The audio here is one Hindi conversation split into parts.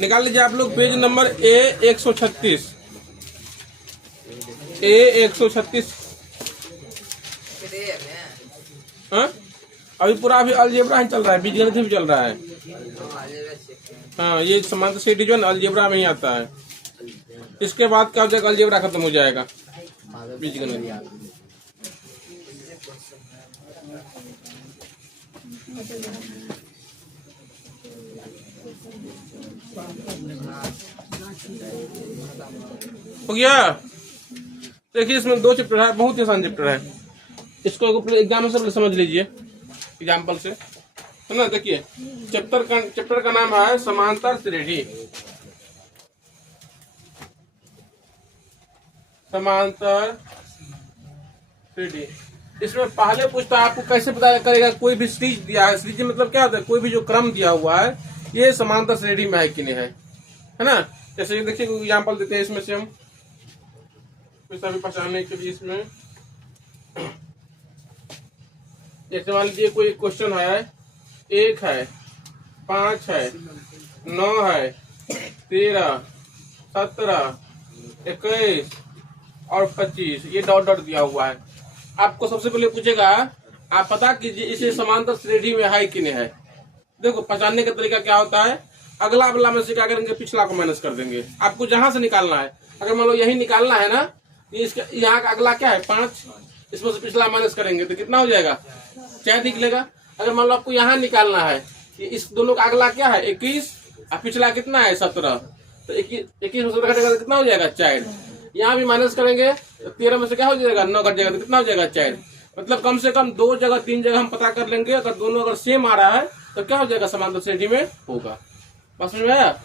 निकाल लीजिए आप लोग पेज नंबर A136। A136। हाँ अभी पूरा अभी अलजेब्रा ही चल रहा है, बीजगणित भी चल रहा है। हाँ ये समांतर सीढ़ी जो है अलजेब्रा में ही आता है। इसके बाद क्या हो जाएगा, अलजेब्रा खत्म हो जाएगा, बीजगणित। हो गया। देखिए इसमें 2 चैप्टर है, बहुत ही आसान चैप्टर है। इसको एग्जाम से समझ लीजिए, एग्जाम्पल से, है ना। देखिए चैप्टर का नाम है समांतर श्रेणी। समांतर श्रेणी। इसमें पहले पूछता है आपको कैसे पता करेगा, कोई भी सीरीज दिया है, सीरीज मतलब क्या होता है, कोई भी जो क्रम दिया हुआ है ये समांतर श्रेणी में है कि नहीं है ना। जैसे देखिए एग्जाम्पल देते हैं इसमें से हम भी पहचानने के लिए। इसमें जैसे मान लीजिए कोई क्वेश्चन है, 1 है, 5 है, 9 है, 13, 17, 21 और 25, ये डॉट डॉट दिया हुआ है। आपको सबसे पहले पूछेगा आप पता कीजिए इसे समांतर श्रेणी में है कि नहीं है। देखो पहचानने का तरीका क्या होता है, अगला अगला में से क्या करेंगे, पिछला को माइनस कर देंगे। आपको जहां से निकालना है, अगर मान लो यही निकालना है ना, इसका यहाँ का अगला क्या है 5, इसमें से पिछला माइनस करेंगे तो कितना हो जाएगा 4 निकलेगा। अगर मान लो आपको यहाँ निकालना है कि इस दोनों का अगला क्या है 21 और पिछला कितना है 17, तो 21 में 17 घटेगा तो कितना हो जाएगा 4। यहाँ भी माइनस करेंगे तो 13 में से क्या हो जाएगा 9 घट जाएगा तो कितना हो जाएगा 4। मतलब कम से कम 2 जगह 3 जगह हम पता कर लेंगे। अगर दोनों अगर सेम आ रहा है तो क्या हो जाएगा, समांतर श्रेणी में होगा। बात समझ में आया।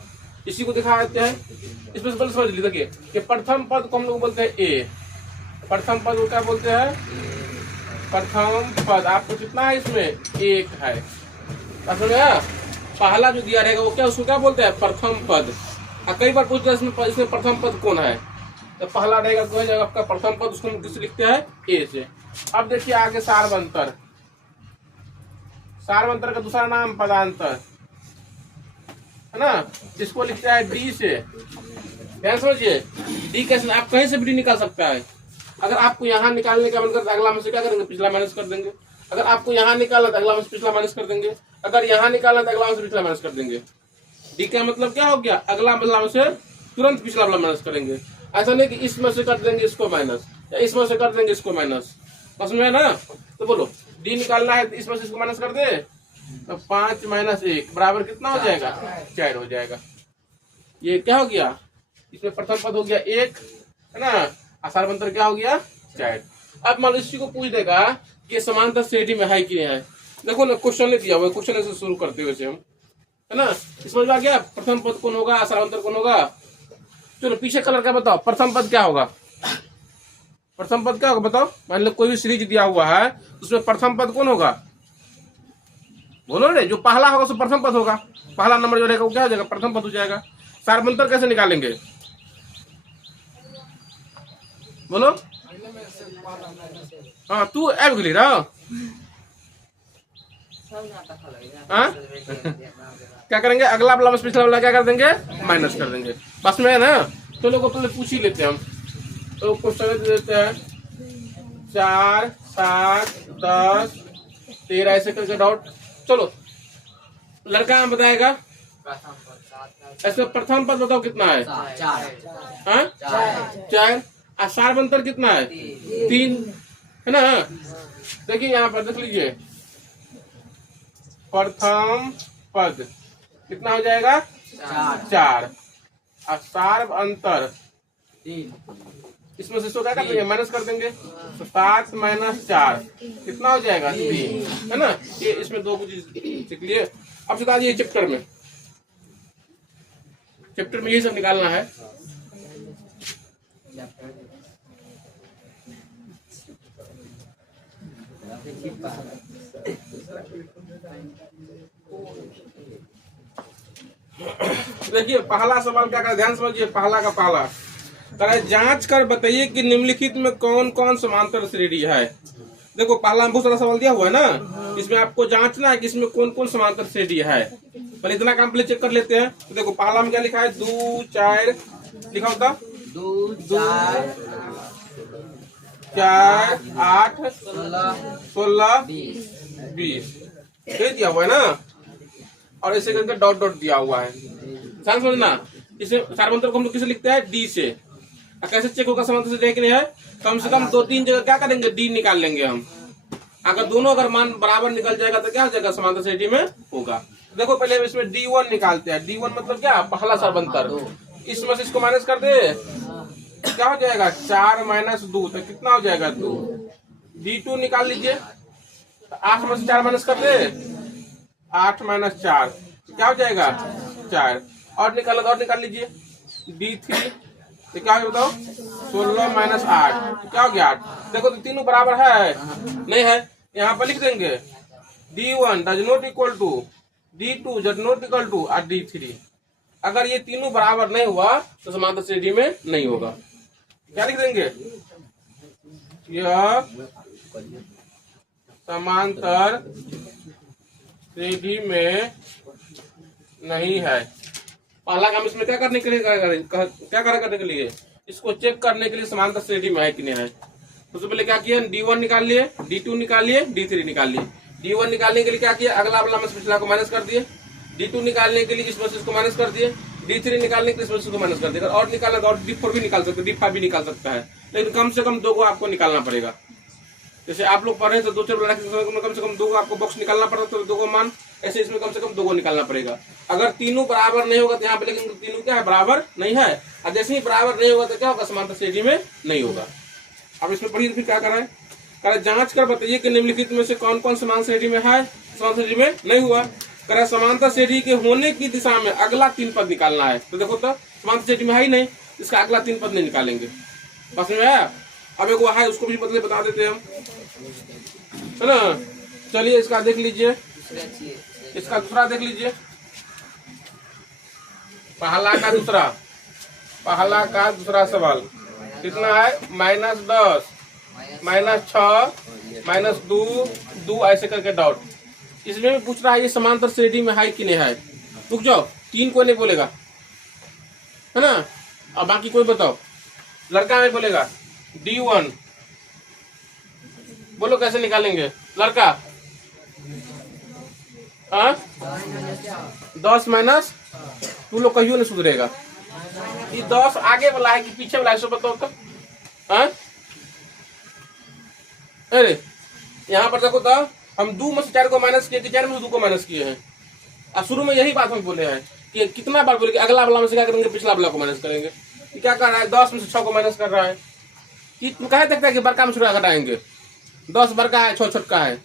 इसी को दिखा देते हैं। इसमें से समझ लीजिए, देखिए कि प्रथम पद को हम लोग बोलते हैं ए। प्रथम पद को क्या बोलते हैं, प्रथम पद। आपको कितना है इसमें 1 है। बात समझ में आया। पहला जो दिया रहेगा वो क्या, उसको क्या बोलते हैं प्रथम पद। कई बार पूछते हैं इसमें प्रथम पद कौन है, तो पहला रहेगा कौन जाएगा आपका प्रथम पद, उसको हम किससे लिखते हैं ए से। अब देखिए आगे सारवंतर। सारवंतर का दूसरा नाम पदांतर, है ना। इसको लिखता है डी से। ध्यान समझिए, डी कैसे, आप कहीं से भी डी निकाल सकता है। अगर आपको यहाँ निकालने का मन करता है, अगला में से क्या करेंगे, पिछला माइनस कर देंगे। अगर आपको यहाँ निकालना तो अगला में से पिछला माइनस कर देंगे। अगर यहाँ निकालना तो अगला में से पिछला माइनस कर देंगे। डी का मतलब क्या हो गया, अगला बदला में से तुरंत पिछला वाला माइनस करेंगे। ऐसा नहीं कि इसमें से कर देंगे इसको माइनस, या इसमें से कर देंगे इसको माइनस। समझ में है ना। तो बोलो डी निकालना है, इसमें से इसको माइनस कर दे तो 5 - 1 बराबर कितना हो जाएगा 4 हो जाएगा। ये क्या हो गया, इसमें प्रथम पद हो गया 1, है ना। सारवंतर क्या हो गया 4। अब मान लो इसी को पूछ देगा कि समांतर श्रेणी में है कि नहीं है। देखो ना क्वेश्चन दिया हुआ है, क्वेश्चन से शुरू करते हुए हम, है ना। इसमें आ गया प्रथम पद कौन होगा, सारवंतर कौन होगा। चलो पीछे कलर का बताओ, प्रथम पद क्या होगा। प्रथम पद क्या होगा बताओ। मान लो कोई भी सीरीज दिया हुआ है उसमें प्रथम पद कौन होगा, बोलो रे। जो पहला होगा उसमें प्रथम पद होगा, पहला नंबर जो रहेगा वो क्या हो जाएगा प्रथम पद हो जाएगा। सारवंतर कैसे निकालेंगे बोलो। हाँ तू ऐप गिली रहा हाँ क्या करेंगे, अगला वाला पिछला वाला क्या कर देंगे माइनस कर देंगे। बस में है ना। तो लोग पहले पूछ ही लेते हैं हम। तो क्वेश्चन देते हैं 4, 7, 10, 13 ऐसे करके डॉट। चलो लड़का नाम बताएगा। ऐसे प्रथम पद बताओ कितना है 4। सारवंतर कितना है 3, है ना। देखिए यहाँ पर देख लीजिए, प्रथम पद कितना हो जाएगा 4 और सारवंतर 3। इसमें से इसको क्या कर देंगे माइनस कर देंगे, तो 7 - 4 कितना हो जाएगा 3, है ना। ये इसमें 2 कुछ सीख लिए। अब बता दिए चैप्टर में यही सब निकालना है। देखिए पहला सवाल क्या कर, ध्यान समझिए। पहला का पहला करे जांच कर बताइए कि निम्नलिखित में कौन कौन समांतर श्रेणी है। देखो पहला में बहुत सारा सवाल दिया हुआ है ना, इसमें आपको जांचना है कि इसमें कौन कौन समांतर श्रेणी है। पहले इतना काम पहले चेक कर लेते हैं। तो देखो पहला में क्या लिखा है, 2 4 लिखा होता 2 4 4 8 16 20 20 ये दिया हुआ है ना, और इसे करके डॉट डॉट दिया हुआ है। ध्यान समझना, इसे सार्वंतर को हम लोग किसे लिखते हैं, डी से। कैसे चेक होगा समांतर से नहीं है, कम से कम 2-3 जगह क्या करेंगे, डी निकाल लेंगे हम। अगर दोनों अगर मान बराबर निकल जाएगा तो क्या हो जाएगा, समांतर से डी में होगा। देखो पहले हम इसमें D1 निकालते हैं। D1 मतलब क्या, पहला सार्वंतर। इसमें से इसको माइनस कर दे, क्या हो जाएगा 4 - 2, तो कितना हो जाएगा 2। D2 निकाल लीजिए, 8 में से 4 माइनस कर दे, 8 - 4 क्या हो जाएगा 4। और निकाल लीजिए D3, तो क्या हो बताओ, 16 - 8 क्या हो गया 8। देखो तो तीनों बराबर है, नहीं है, यहाँ पर लिख देंगे D1 does not equal to D2 does not equal to और D3। अगर ये तीनों बराबर नहीं हुआ तो समांतर श्रेणी में नहीं होगा। क्या लिख देंगे, यह समांतर श्रेणी में नहीं है। पहला काम इसमें क्या करने के लिए करने के लिए, इसको चेक करने के लिए समांतर श्रेणी में है कि नहीं है। सबसे पहले क्या किया, D1 निकाल लिए, D2 निकाल लिए, D3 निकाल लिए। D1 निकालने के लिए क्या किया, अगला वाला में से पिछला को माइनस कर दिए। D2 निकालने के लिए इस वर्ष को माइनस कर दिए। D3 निकालने के लिए इस वर्ष को माइनस कर दिया। और निकालना तो और D4 भी निकाल सकते, D5 भी निकाल सकता है, लेकिन कम से कम 2 को आपको निकालना पड़ेगा। जैसे आप लोग पढ़ रहे हैं तो 2 कम से कम 2 को आपको बॉक्स निकालना पड़ता है, तो 2 को मान, ऐसे इसमें कम से कम 2 को निकालना पड़ेगा। अगर तीनों बराबर नहीं होगा तो यहाँ पे लेकिन तीनों क्या है, बराबर नहीं है। और जैसे ही बराबर नहीं होगा तो क्या होगा, समांतर श्रेणी में नहीं होगा। अब इसमें पढ़िए फिर क्या करा है, जांच कर बताइए कि निम्नलिखित में से कौन कौन समांतर श्रेणी में है, समांतर श्रेणी में नहीं हुआ। करा समांतर श्रेणी के होने की दिशा में अगला 3 पद निकालना है। तो देखो तो समांतर श्रेणी में है ही नहीं, इसका अगला 3 पद नहीं निकालेंगे। पास में आया। अब एक वो है, उसको भी बदले बता देते हैं हम, है ना। चलिए इसका देख लीजिए, इसका दूसरा देख लीजिए, पहला का दूसरा सवाल कितना है, -10 -6 -2 ऐसे करके डॉट। इसमें भी पूछ रहा है ये समांतर श्रेणी में है कि नहीं है। रुक जाओ, 3 कोई नहीं बोलेगा, है ना। अब बाकी कोई बताओ, लड़का में बोलेगा D1, बोलो कैसे निकालेंगे लड़का। 10 माइनस, तू लोग कहियो नहीं सुधरेगा। ये 10 आगे वाला है कि पीछे वाला है, सो बताओ तो। अरे यहाँ पर देखो तो, हम 2 में से 4 को माइनस किए कि 4 में से 2 को माइनस किए हैं। और शुरू में यही बात हम बोले हैं कि कितना बार बोले कि अगला वाला में से क्या करेंगे, पिछला वाला को माइनस करेंगे। क्या कर रहा है, 10 में से 6 को माइनस कर रहा है। कि कहे देखता है कि बड़का में छोटा घटाएंगे, 10 बड़का है 6 छोटका है,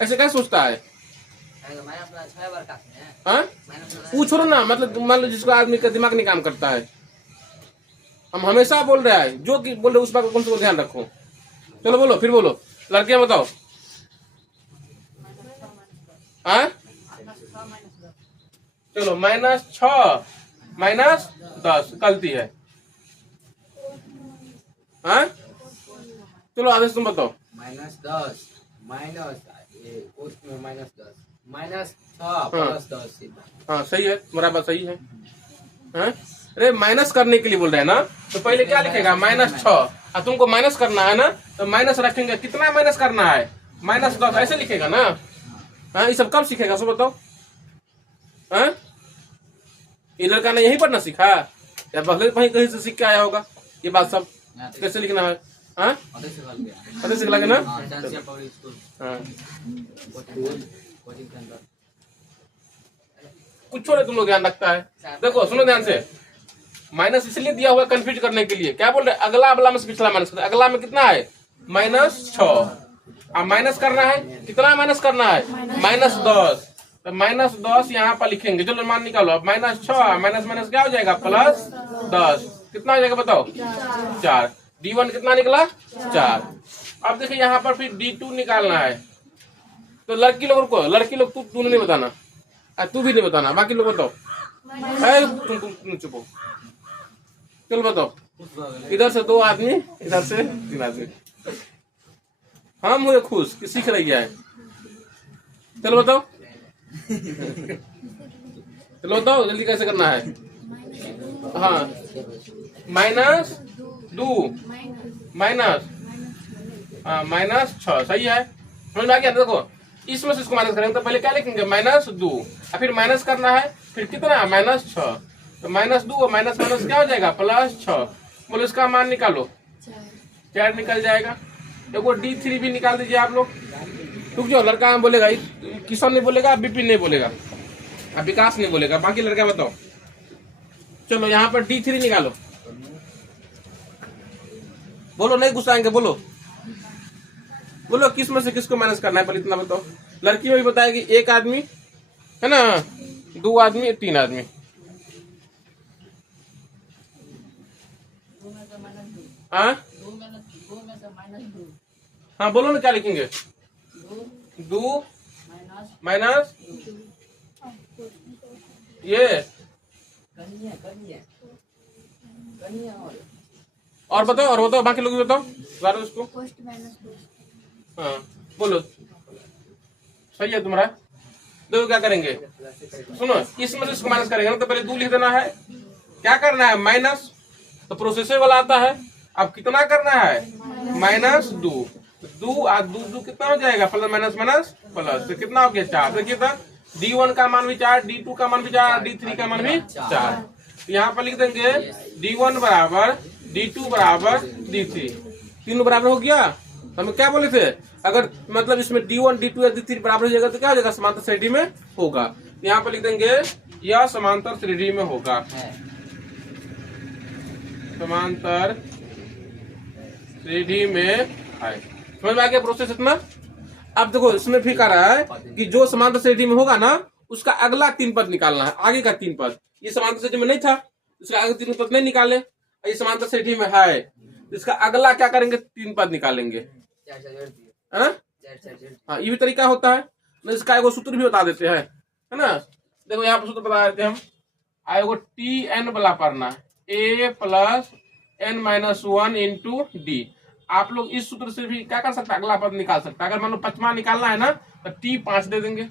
ऐसे कैसे सोचता है। वो छोड़ो ना, मतलब मान लो जिसको आदमी का दिमाग नहीं काम करता है। हम हमेशा बोल रहे हैं, जो कि बोल रहे उस बात को कम से कम ध्यान रखो। चलो बोलो, फिर बोलो, लड़कियां बताओ। चलो -6 -10 गलती है। चलो आदेश तुम बताओ। -10 -6 + 10। हाँ सही है, तुम्हारा बात सही है। अरे माइनस करने के लिए बोल रहे हैं ना, तो पहले क्या लिखेगा, -6। और तुमको माइनस करना है ना, तो माइनस रखेंगे, कितना माइनस करना है, -10 ऐसे लिखेगा ना। ये सब कब सीखेगा, सब बताओ। ये लड़का ने यहीं पर ना सीखा, या पहले कहीं से सीख के आया होगा ये बात सब, कैसे लिखना है। पता से लगे ना। कुछ छोड़े तुम लोग ध्यान रखता है। देखो सुनो ध्यान से, माइनस इसलिए दिया हुआ कंफ्यूज करने के लिए। क्या बोल रहे, अगला वाला में से पिछला माइनस करना। अगला में कितना है, -6। अब माइनस करना है, कितना माइनस करना है, -10। तो -10 यहाँ पर लिखेंगे। चलो मान निकालो। अब -6 माइनस क्या हो जाएगा, +10। कितना हो जाएगा बताओ, 4। D1 कितना निकला, 4। अब देखिए यहाँ पर फिर D2 निकालना है। तो लड़की लोग को, लड़की लोग तू नहीं बताना, तू भी नहीं बताना, बाकी लोग बताओ। तुम चुप हो। चलो बताओ, इधर से 2 आदमी, इधर से 3 आदमी। हम हुए खुश कि सीख रही है। चलो बताओ। चलो बताओ जल्दी कैसे करना है। हाँ, माइनस 2 माइनस -6 सही है। समझ में आ गया। देखो इसमें से इसको माइनस करेंगे तो पहले क्या लिखेंगे -2 और फिर माइनस करना है, फिर कितना -6, तो -2 और माइनस माइनस क्या हो जाएगा +6। बोलो इसका मान निकालो, 4 निकल जाएगा। देखो D3 भी निकाल दीजिए आप लोग। रुक जाओ, लड़का बोलेगा, किशन नहीं बोलेगा, विपिन नहीं बोलेगा, अब विकास नहीं बोलेगा, बाकी लड़का बताओ। चलो यहाँ पर D3 निकालो। बोलो, नहीं गुस्साएंगे, बोलो बोलो किस में से किसको माइनस करना है, पहले इतना बताओ। लड़की में भी बताएगी, एक आदमी है ना, 2 आदमी 3 आदमी। हाँ बोलो ना क्या लिखेंगे। 2 माइनस ये और बताओ बाकी लोग भी बताओ उसको। हाँ बोलो, सही है तुम्हारा। देखो क्या करेंगे, सुनो, इसमें से इसको माइनस करेंगे ना, तो पहले 2 लिख देना है। क्या करना है, माइनस, तो प्रोसेसर वाला आता है। अब कितना करना है, -2 और 2 कितना हो जाएगा, प्लस माइनस माइनस प्लस, तो कितना हो गया 4। देखिए तो D1 का मान भी 4, D2 का मान भी 4, D3 का मान भी 4। यहाँ पर लिख देंगे D1 बराबर D2 बराबर D3, तीनों बराबर हो गया। तो हम क्या बोले थे, अगर मतलब इसमें D1 D2 या D3 बराबर हो जाएगा तो क्या हो जाएगा, समांतर श्रेणी में होगा। यहाँ पर लिख देंगे यह समांतर श्रेणी में होगा, समांतर श्रेणी में है। समझ में आ गया प्रोसेस इतना। अब देखो इसमें फिर कह रहा है कि जो समांतर श्रेणी में होगा ना, उसका अगला 3 पद निकालना है, आगे का 3 पद। ये समांतर श्रेणी में नहीं था, इसका आगे 3 पद नहीं निकाले, ये समांतर श्रेणी में है, इसका अगला क्या करेंगे, 3 पद निकालेंगे। हाँ, ये भी तरीका होता है ना। इसका एगो सूत्र भी बता देते हैं, है ना। देखो यहाँ पर सूत्र बता देते हैं हम, एगो TN वाला पढ़ना, A + n-1 इंटू D। आप लोग इस सूत्र से भी क्या कर सकते हैं, अगला पद निकाल सकते हैं। अगर मान लो 5वां निकालना है ना तो T5 दे देंगे,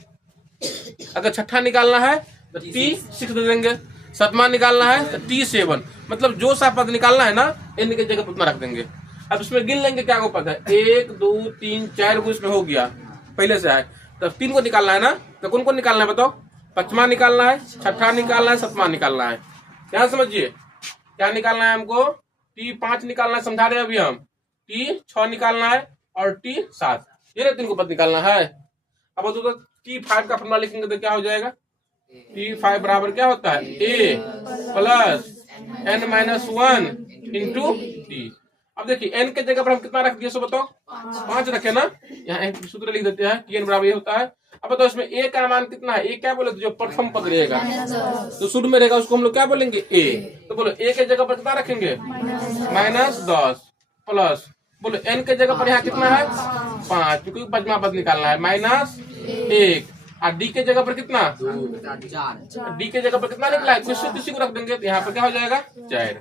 अगर 6ठा निकालना है तो T6 दे देंगे, 7वां निकालना है तो T7। मतलब जो सा पद निकालना है ना, n की जगह उतना रख देंगे। अब इसमें गिन लेंगे क्या को पद है, 1 2 3 4 को इसमें हो गया पहले से है, तो 3 को निकालना है ना, तो कौन कौन निकालना है बताओ। 5वां निकालना है, 6ठा निकालना है, 7वां निकालना है। क्या समझिए, क्या निकालना है हमको, T5 निकालना है, समझा रहे हैं अभी हम। T6 निकालना है और T7, ये ना 3 को पद निकालना है। अब तो T5 का फॉर्मूला लिखेंगे तो क्या हो जाएगा, T5 बराबर क्या होता है, A + n-1 इंटू D। अब देखिए n के जगह पर हम कितना रख दिए, सो बताओ 5 रखे ना। यहाँ सूत्र लिख देते हैं, Tn बराबर ये होता है। अब बताओ इसमें a का मान कितना है, a क्या बोले, जो प्रथम पद रहेगा जो शुरू में रहेगा उसको हम लोग क्या बोलेंगे, a। तो बोलो a के जगह पर कितना रखेंगे, -10 प्लस, बोलो n के जगह पर यहाँ कितना है 5, क्योंकि 5वां पद निकालना है, -1 और d के जगह पर कितना, d के जगह पर कितना निकला है, किसी को रख देंगे तो यहाँ पर क्या हो जाएगा 4।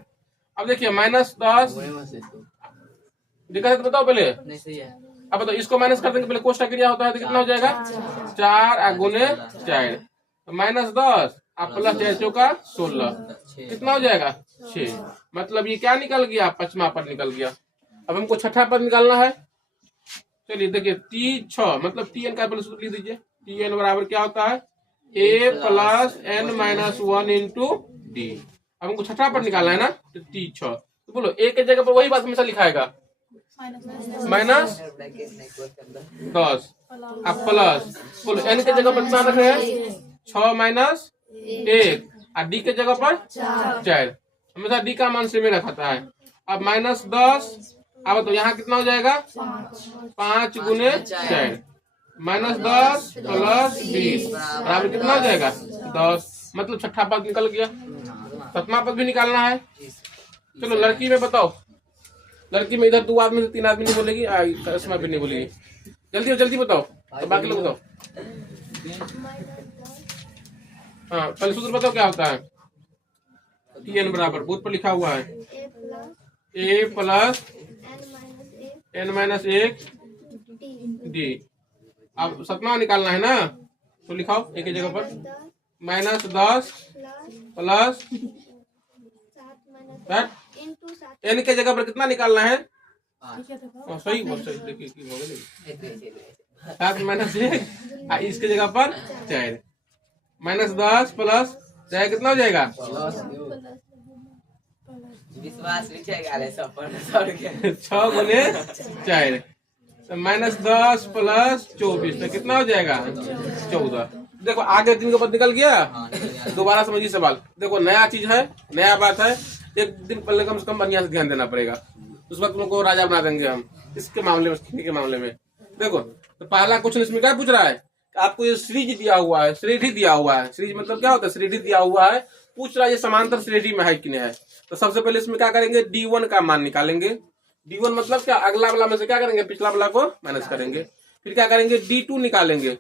अब देखिए -10 दिखा है तो बताओ पहले। अब बताओ इसको माइनस कर देंगे, पहले कोष्टक क्रिया होता है तो कितना हो जाएगा 4 गुने 4, -10 आप प्लस 4 चौका 16, कितना हो जाएगा 6। मतलब ये क्या निकल गया, 5वां पद निकल गया। अब हमको 6ठा पद निकालना है। चलिए देखिए T6 मतलब Tn का पहले सूत्र लिख दीजिए। Tn बराबर क्या होता है, A + n-1 इंटू D। अब हमको 6ठा पद निकालना है ना, तो T6। तो बोलो a के जगह पर वही बात हमेशा लिखाएगा, -10 अब प्लस, बोलो n के जगह पर कितना रख रहे हैं 6 - 1 और d के जगह पर 4, हमेशा d का मान सेम रखता है। अब -10, अब तो यहाँ कितना हो जाएगा 5 गुने 4, -10 + 20 बराबर कितना हो जाएगा 10। मतलब 6ठा पद निकल गया, 7वां पद भी निकालना है। चलो लड़की में बताओ, लड़की में इधर 2 आदमी से 3 आदमी नहीं बोलेगी, इसमें भी नहीं बोलेगी। जल्दी बताओ, तो बाकी लोग बताओ। हाँ पहले सूत्र बताओ क्या होता है, Tn बराबर बोर्ड पर लिखा हुआ है A + n-1 D। अब 7वां निकालना है ना, तो लिखाओ a की जगह पर -10 प्लस 7 n के जगह पर कितना निकालना है? सही सही देखिए की हो गई 7 - 1 इसके जगह पर 4 -10 प्लस चाहे कितना हो जाएगा? विश्वास लिखेगा सब पर सर के 6 गुने 4 -10 प्लस 24 तो कितना हो जाएगा? 14। देखो आगे 3 के बाद निकल गया। दोबारा समझिए सवाल। देखो नया चीज है, नया बात है, एक दिन पहले कम से कम बढ़िया से ध्यान देना पड़ेगा। उस वक्त तुमको राजा बना देंगे हम इसके मामले में, के मामले में। देखो तो पहला क्वेश्चन इसमें क्या पूछ रहा है? आपको ये सीरीज दिया हुआ है, श्रेणी दिया हुआ है। सीरीज मतलब क्या होता है? श्रेणी दिया हुआ है। पूछ रहा है ये समांतर श्रेणी में है कि नहीं है। तो सबसे पहले इसमें क्या करेंगे? D1 का मान निकालेंगे। D1 मतलब क्या? अगला वाला में से क्या करेंगे? पिछला वाला को माइनस करेंगे। फिर क्या करेंगे? D2 निकालेंगे।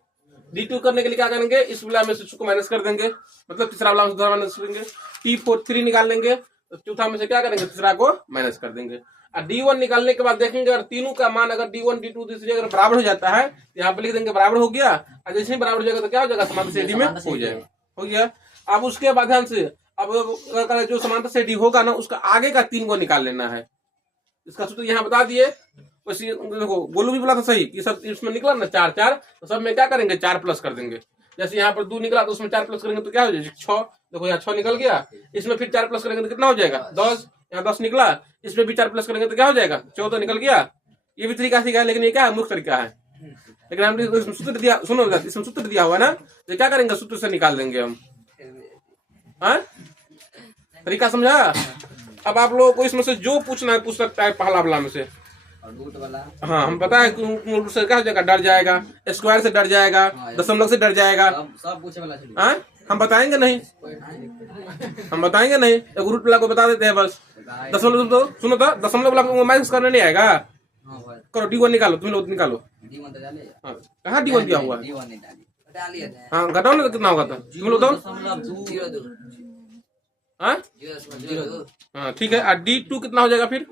D2 करने के लिए क्या करेंगे? इस वाला में से उसको माइनस कर देंगे, मतलब तीसरा वाला में माइनस करेंगे। T3 निकाल लेंगे तो चौथा में से क्या करेंगे? तीसरा को माइनस कर देंगे। और D1 निकालने के बाद देखेंगे अगर तीनों का मान अगर D1 D2 तीसरी अगर बराबर हो जाता है तो यहाँ पे लिख देंगे बराबर हो गया। और जैसे ही बराबर हो जाएगा तो क्या हो जाएगा? समांतर श्रेणी में हो जाएगा। हो गया। अब उसके बाद ध्यान से अब जो समांतर श्रेणी होगा ना उसका आगे का 3 को निकाल लेना है। इसका सूत्र यहाँ बता दिए। वैसे देखो गोलू भी बोला था सही कि सब इसमें निकला ना 4 4 तो सब में क्या करेंगे? 4 प्लस कर देंगे। जैसे यहाँ पर 2 निकला तो उसमें 4 प्लस करेंगे तो क्या हो जाएगा? 6। देखो यहाँ 6 निकल गया। इसमें फिर 4 प्लस करेंगे तो कितना हो जाएगा? 10। यहाँ 10 निकला, इसमें भी 4 प्लस करेंगे तो क्या हो जाएगा? 14 निकल गया। ये भी तरीका सीखा है लेकिन ये क्या है? मुख्य तरीका है। लेकिन हमने इसमें सूत्र दिया, सुनो इसमें सूत्र दिया हुआ है ना, तो क्या करेंगे? सूत्र से निकाल देंगे हम। हाँ तरीका समझा? अब आप लोगों को इसमें से जो पूछना है पूछ सकता है पहला वाला में से। हाँ हम पता है रूट से क्या हो जाएगा? डर जाएगा, स्क्वायर से डर जाएगा, दशमलव से डर जाएगा। सब पूछे वाला हाँ हम बताएंगे नहीं, हम बताएंगे नहीं, एक रूट वाला को बता देते हैं बस। दशमलव तो सुनो तो दशमलव वाला को माइनस करने नहीं आएगा। करो D1 निकालो, तुम लोग निकालो। हाँ कहाँ D1 दिया हुआ है? हाँ घटाओ ना तो कितना होगा? तुम लोग तो हाँ ठीक है। और D2 कितना हो जाएगा फिर?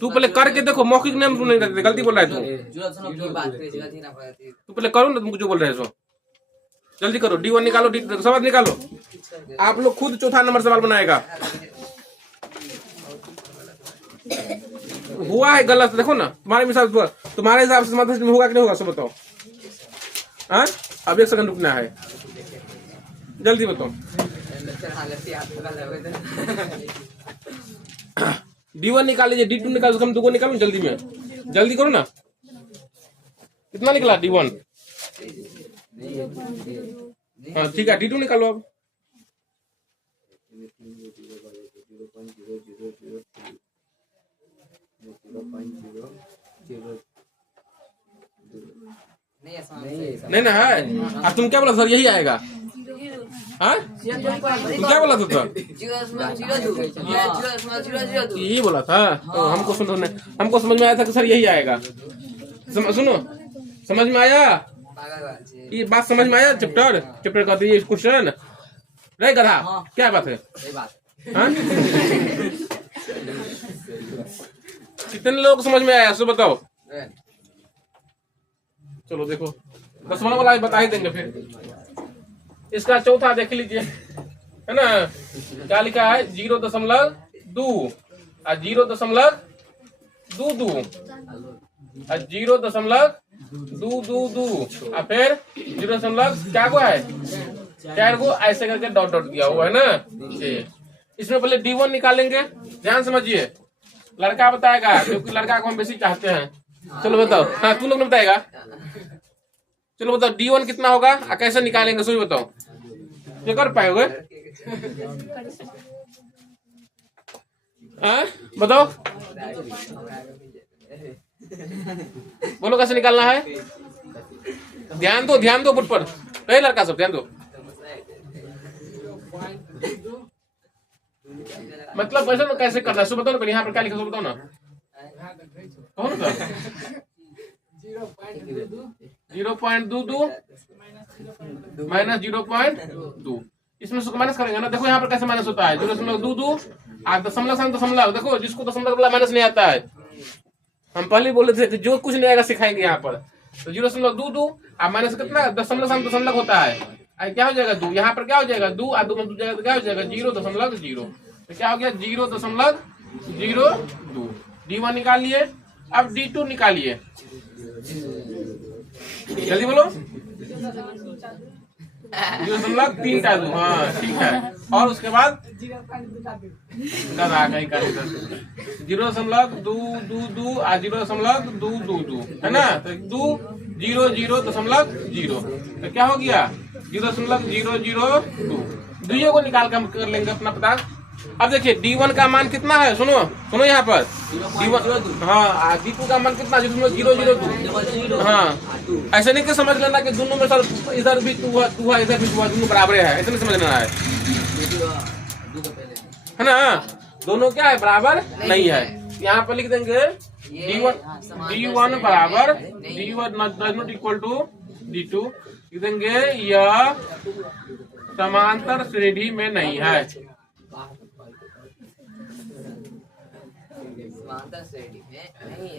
तू पहले करके देखो, मौखिक नेम तू नहीं करते, गलती बोल रहा है तू पहले करो ना, तुम जो बोल रहे हो जल्दी करो। D1 निकालो, सवाल निकालो। आप लोग खुद चौथा नंबर सवाल बनाएगा। हुआ है गलत देखो ना, तुम्हारे हिसाब से समाधान में होगा कि नहीं होगा सब बताओ। हाँ अब 1 सेकंड रुकना है, जल्दी बताओ। D1 निकाल लीजिए, D2 निकाल, हम 2 को निकालो जल्दी में, जल्दी करो ना। कितना निकला? D1। हाँ ठीक है, D2 निकालो अब। नहीं ना है। अब तुम क्या बोला सर? यही आएगा। हाँ तुम क्या बोला था? यही बोला था तो हमको सुनो, हमको समझ में आया था कि सर यही आएगा। सुनो समझ में आया? ये बात समझ में आया? चैप्टर का ये क्वेश्चन रह गधा क्या बात है? हाँ कितने लोग समझ में आया सो बताओ। चलो देखो 10वां वाला बता ही देंगे फिर। इसका चौथा देख लीजिए है ना, क्या लिखा है? 0.2 और 0.22 और 0.222 और फिर 0. क्या को है? 4 को ऐसे करके डॉट डॉट दिया हुआ है ना। इसमें पहले D1 निकालेंगे, ध्यान समझिए। लड़का बताएगा क्योंकि लड़का को हम बेसी चाहते हैं। चलो बताओ। हाँ तुम लोग ने बताएगा। चलो बताओ D1 कितना होगा और कैसे निकालेंगे सो बताओ, ये कर पाओगे? बताओ बोलो कैसे निकालना है? ध्यान दो बुट पर, लड़का सब ध्यान दो। मतलब वैसे तो कैसे करना है सो बताओ ना। यहाँ पर क्या लिखा सो बताओ ना। कौन सा? 0.22 माइनस 0.2। इसमें से माइनस करेंगे ना। देखो यहाँ पर कैसे माइनस होता है? 0.22 और दशमलव। देखो जिसको दशमलव वाला माइनस नहीं आता है, हम पहले बोले थे कि जो कुछ नहीं आएगा सिखाएंगे यहाँ पर। तो 0.22 और माइनस कितना? दशमलव होता है। क्या हो जाएगा 2, यहाँ पर क्या हो जाएगा 2 और 2 में 2 जाएगा तो क्या हो जाएगा 0.0, तो क्या हो गया 0.02। D1 निकालिए। अब D2 निकालिए, जल्दी बोलो। 0.32। हाँ ठीक है। और उसके बाद 0.222 और 0.222 है ना, तो 0.000, तो क्या हो गया 0.002। दुइयों को निकाल कर लेंगे अपना पता। अब देखिए D1 का मान कितना है, सुनो यहाँ पर D1, हाँ D2 का मान कितना 0.002। हाँ ऐसे नहीं कि समझ लेना कि दोनों में सर इधर भी 2 है इधर भी 2 है, दोनों बराबर है, ऐसे नहीं समझ लेना है ना। दोनों क्या है बराबर नहीं है। यहाँ पर लिख देंगे D1 बराबर D1 not equal to D2, लिख देंगे यह समांतर श्रेणी में नहीं है।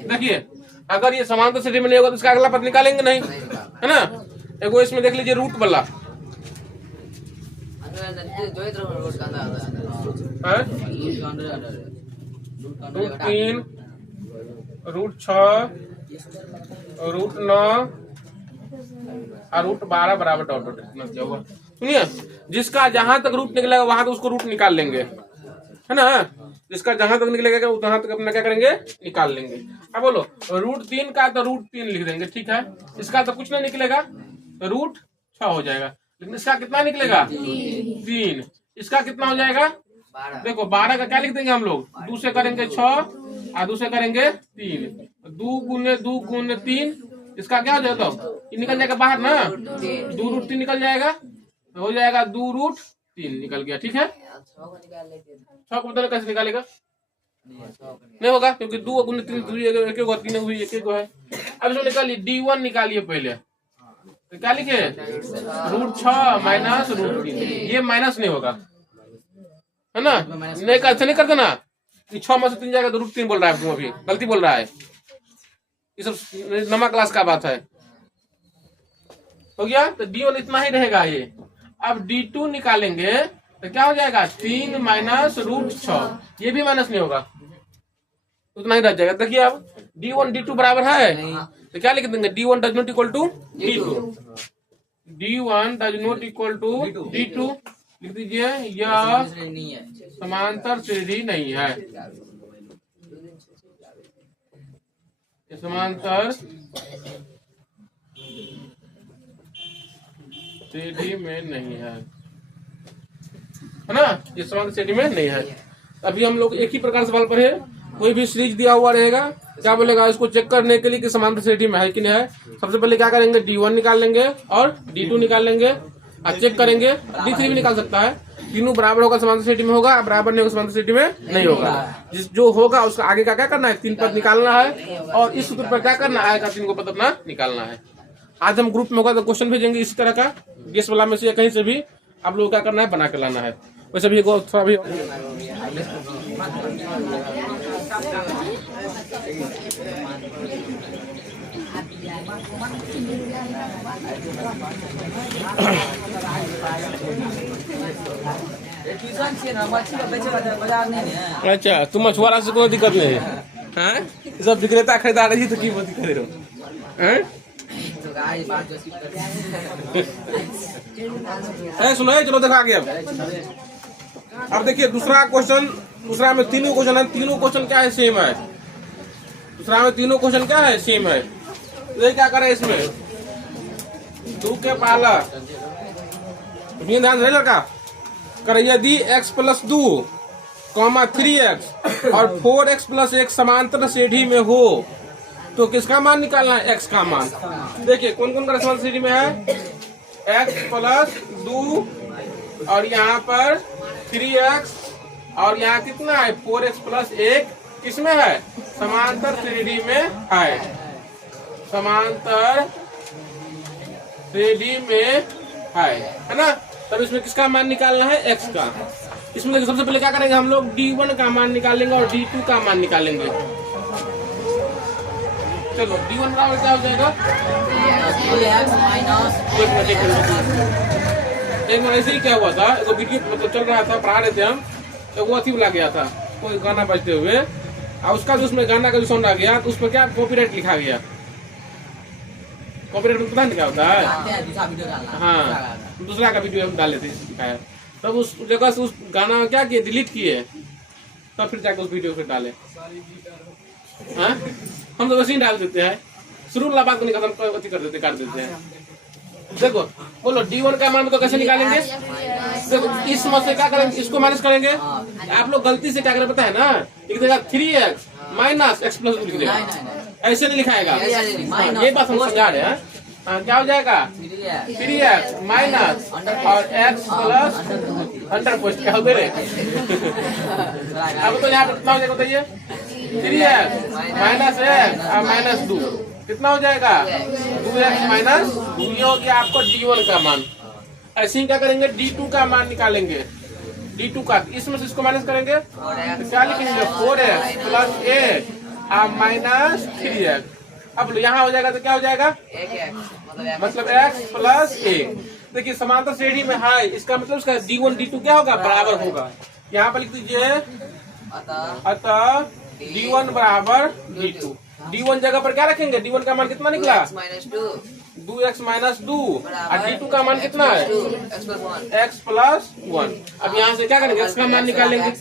देखिए अगर ये समांतर श्रेणी में नहीं होगा तो इसका अगला पद निकालेंगे नहीं, है ना। एगो इसमें देख लीजिए रूट वाला √3, √6, √9 और √12 बराबर डॉट डॉट क्या हुआ। सुनिए जिसका जहां तक रूट निकलेगा वहां तक उसको रूट निकाल लेंगे, है ना। जिसका जहां तक निकलेगा वहां तक अपना क्या करेंगे निकाल लेंगे। अब बोलो √3 का तो √3 लिख देंगे, ठीक है। इसका तो कुछ नहीं निकलेगा तो √6 हो जाएगा, लेकिन इसका कितना निकलेगा 3। इसका कितना हो जाएगा देखो 12 का क्या लिख देंगे हम लोग, 2 से करेंगे 6 और 2 से करेंगे 3, 2 गुने 2 गुने 3, इसका क्या हो जाएगा तो ये निकल जाएगा बाहर ना, 2√3 निकल जाएगा, हो जाएगा 2√3 निकल गया, ठीक है। 6 को बताओ कैसे निकालेगा, नहीं होगा क्योंकि 2 गुने 3 एक होगा, 3 हुई एक है। अब इसको निकालिए D1 निकालिए पहले, तो क्या लिखे √6 माइनस √3, ये माइनस नहीं होगा, है ना। नहीं ऐसे नहीं कर देना कि 6 में से 3 जाएगा तो √3 बोल रहा है, तुम अभी गलती बोल रहा है, ये सब नमा क्लास का बात है। हो गया तो D1 इतना ही रहेगा ये। अब D2 निकालेंगे तो क्या हो जाएगा 3 माइनस √6, ये भी माइनस नहीं होगा, उतना ही रह जाएगा। देखिए अब D1 D2 बराबर है तो क्या लिख देंगे D1 does not equal to D2, D1 does not equal to D2 लिख दीजिए, यह समांतर श्रेणी नहीं है, समांतर श्रेणी में नहीं है ना, ये समांतर श्रेणी में नहीं है। अभी हम लोग एक ही प्रकार सवाल पर है, कोई भी सीरीज दिया हुआ रहेगा क्या बोलेगा इसको चेक करने के लिए कि समांतर श्रेणी में है कि नहीं है। सबसे पहले क्या करेंगे D1 निकाल लेंगे और D2 निकाल लेंगे और चेक करेंगे, D3 भी निकाल सकता है। तीनों बराबर होगा समांतर श्रेणी में होगा, बराबर नहीं होगा समांतर श्रेणी में नहीं होगा। जिस जो होगा उसका आगे का क्या करना है 3 पद निकालना है, और इस सूत्र पर क्या करना है 3 को पद अपना निकालना है। आज हम ग्रुप में होगा तो क्वेश्चन भेजेंगे इसी तरह का, गेस वाला में से कहीं से भी आप लोग क्या करना है बना के लाना है। वैसे भी थोड़ा भी अच्छा तुम मछुआरा से कोई दिक्कत नहीं है, सब विक्रेता खरीदार ही तो की दिक्कत रहो सुनो चलो देखा आगे। अब देखिए दूसरा क्वेश्चन, दूसरा में तीनों क्वेश्चन है, तीनों क्वेश्चन क्या है सेम है, दूसरा में तीनों क्वेश्चन क्या है सेम है। तो क्या करे इसमें 2 के पहला ध्यान रहे लड़का कर, यदि x + 2, 3x और 4x + 1 समांतर श्रेणी में हो तो किसका मान निकालना है x का मान। देखिए कौन कौन का समांतर श्रेणी में है, x + 2 और यहाँ पर 3x और यहाँ कितना है 4x + 1 किसमें है समांतर श्रेणी में है, समांतर श्रेणी में है ना। तब इसमें किसका मान निकालना है x का। इसमें सबसे पहले क्या करेंगे हम लोग D1 का मान निकालेंगे और D2 का मान निकालेंगे। चलो D1 बराबर क्या हो जाएगा, एक बार ऐसे ही क्या हुआ था, एक वीडियो मतलब चल रहा था, पढ़ा रहे थे हम, तो वो अथी बुला गया था कोई गाना बजते हुए, और उसका जो उसमें गाना का जो साउंड आ गया तो उस पर क्या कॉपीराइट लिखा गया। कॉपीराइट में पता नहीं क्या होता है, दूसरा वीडियो डालना। हाँ दूसरा का वीडियो हम डाले थे दिखाया, तब उस जगह से उस गाना क्या किए, डिलीट किए, तब फिर जाकर उस वीडियो को डाले। हाँ हम तो वैसे ही डाल देते हैं, शुरू वाला बात को नहीं खत्म कर देते, काट देते हैं। देखो बोलो D1 का मान तो कैसे निकालेंगे, देखो इस मत से क्या करेंगे, इसको माइनस करेंगे। आप लोग गलती से क्या करें पता है ना, लिख देगा 3x माइनस x प्लस 2 लिख देगा, ऐसे नहीं लिखाएगा। ये बात हम समझा रहे हैं। क्या हो जाएगा 3x माइनस और x प्लस अंडर पोस्ट क्या हो गए। अब तो यहाँ पर कितना हो जाएगा बताइए, 3x माइनस x और माइनस 2 कितना हो जाएगा 2x माइनस 2, ये हो गया आपको D1 का मान। ऐसे ही क्या करेंगे D2 का मान निकालेंगे, D2 का इसमें से इसको माइनस करेंगे तो क्या लिखेंगे 4x प्लस 8 और माइनस 3x। अब यहाँ हो जाएगा तो क्या हो जाएगा मतलब x प्लस 1। देखिए समांतर श्रेणी में है, इसका मतलब इसका D1 D2 क्या होगा बराबर होगा। यहाँ पर लिख दीजिए अतः D1 बराबर D2। D1 जगह पर क्या रखेंगे, D1 का मान कितना निकला 2x माइनस 2 और D2 का मान कितना है x प्लस 1। अब यहाँ से क्या करेंगे x का मान निकालेंगे,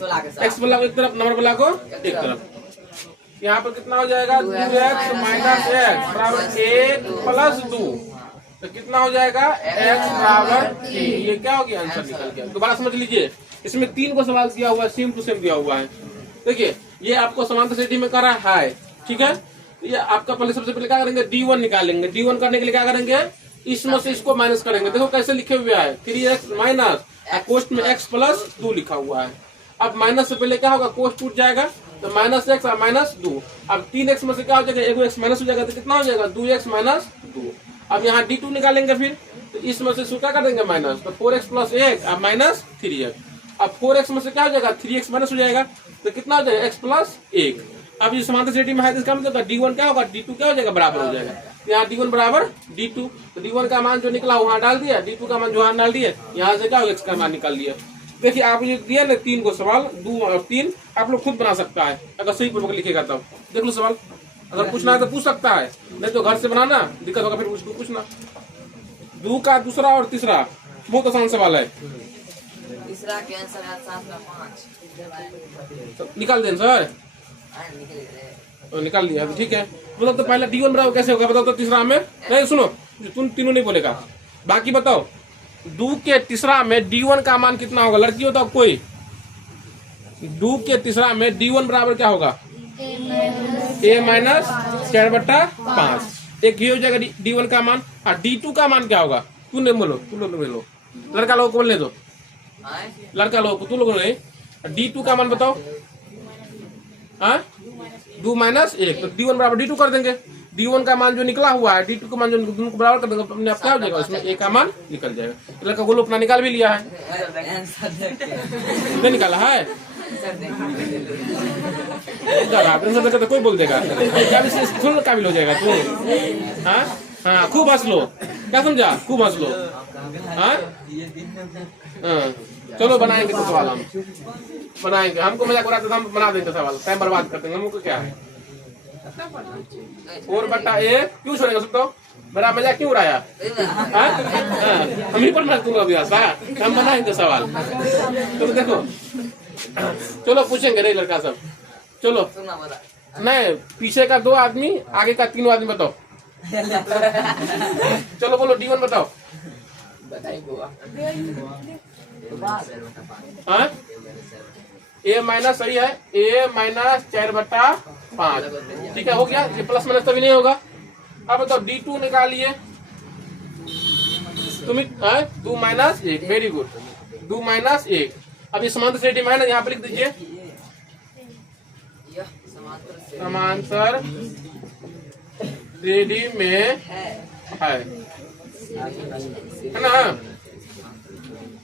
x वाला को एक तरफ, नंबर वाला को एक तरफ। यहाँ पर कितना हो जाएगा 2x माइनस x बराबर 1 प्लस 2, तो कितना हो जाएगा x बराबर 3। ये क्या हो गया आंसर निकल गया। दोबारा समझ लीजिए, इसमें 3 को सवाल दिया हुआ है, सेम टू सेम दिया हुआ है। देखिए ये आपको समांतर श्रेणी में करा है, ठीक है। ये आपका पहले सबसे पहले क्या करेंगे D1 निकालेंगे, D1 करने के लिए क्या करेंगे इसमें से इसको माइनस करेंगे। देखो कैसे लिखे हुए है 3x माइनस कोष्ठ में x प्लस 2 लिखा हुआ है। अब माइनस से पहले क्या होगा कोष्ठ टूट जाएगा तो माइनस x और माइनस 2। अब 3x में से क्या हो जाएगा एक x माइनस हो जाएगा तो कितना हो जाएगा 2x माइनस 2। अब यहाँ D2 निकालेंगे, फिर तो इसमें से क्या कर देंगे माइनस, तो 4x प्लस 1 और माइनस 3x। अब 4x में से क्या हो जाएगा 3x माइनस हो जाएगा तो कितना हो जाएगा x प्लस 1। अब ये समांतर श्रेणी में है इसका मतलब D1 क्या होगा D2 क्या हो जाएगा बराबर हो जाएगा। यहाँ D1 बराबर D2, तो D1 का मान जो निकला वहाँ डाल दिया, D2 का मान जो वहाँ डाल दिया, यहाँ से क्या होगा x का मान निकाल दिया। देखिए आप ये दिया ना 3 को सवाल 2 और 3 आप लोग खुद बना सकता है अगर सही पूर्वक लिखेगा तब। देख लो सवाल, अगर पूछना है तो पूछ सकता है, नहीं तो घर से बनाना, दिक्कत होगा फिर उसको पूछना। 2 का दूसरा और तीसरा बहुत आसान सवाल है। तीसरा के आंसर है 7 का 5। निकाल दें सर, निकाल लिया ठीक है। बताओ तो पहले D1 बराबर कैसे होगा, बताओ तो तीसरा में, नहीं सुनो तुम तीनों नहीं बोलेगा, बाकी बताओ 2 के तीसरा में D1 का मान कितना होगा, लड़की बताओ कोई। 2 के तीसरा में D1 बराबर क्या होगा a माइनस 4/5। एक ये हो जाएगा D1 का मान, और D2 का मान क्या होगा तू नहीं बोलो, तू लोग बोलो, लड़का लोगों को बोलने दो, लड़का लोगों को तू लोगों ने। D2 का मान बताओ, हाँ 2 माइनस 1, तो D1 बराबर D2 कर देंगे। D1 का मान जो निकला हुआ है D2 का मान जो दोनों को बराबर कर देंगे, अपने आप क्या हो जाएगा उसमें a का मान निकल जाएगा। लड़का गोलो अपना निकाल भी लिया है, नहीं निकाला है तो कोई बोल देगा थोड़ा काबिल हो जाएगा तू। हाँ हाँ खूब हंस लो, क्या समझा, खूब हंस लो। हाँ चलो बनाएंगे तो सवाल, हम बनाएंगे, हमको मजाक उड़ाते तो हम बना देंगे सवाल, टाइम बर्बाद करते हैं, हमको क्या है। 4/a क्यों छोड़ेगा सबको, मेरा मजाक क्यों उड़ाया। हम ही पर मैं दूंगा अभी ऐसा, हम बनाएंगे सवाल। तो देखो चलो पूछेंगे रे लड़का सब, चलो नहीं पीछे का 2 आदमी आगे का 3 आदमी बताओ। चलो बोलो D1 बताओ। हाँ a माइनस सही है, a माइनस 4/5 ठीक है, हो गया। ये प्लस माइनस तभी नहीं होगा। अब बताओ D2 निकालिए तुम, 2 माइनस 1, वेरी गुड 2 माइनस 1। अब ये समांतर श्रेणी में है ना, यहाँ पे लिख दीजिए समांतर श्रेणी में है ना।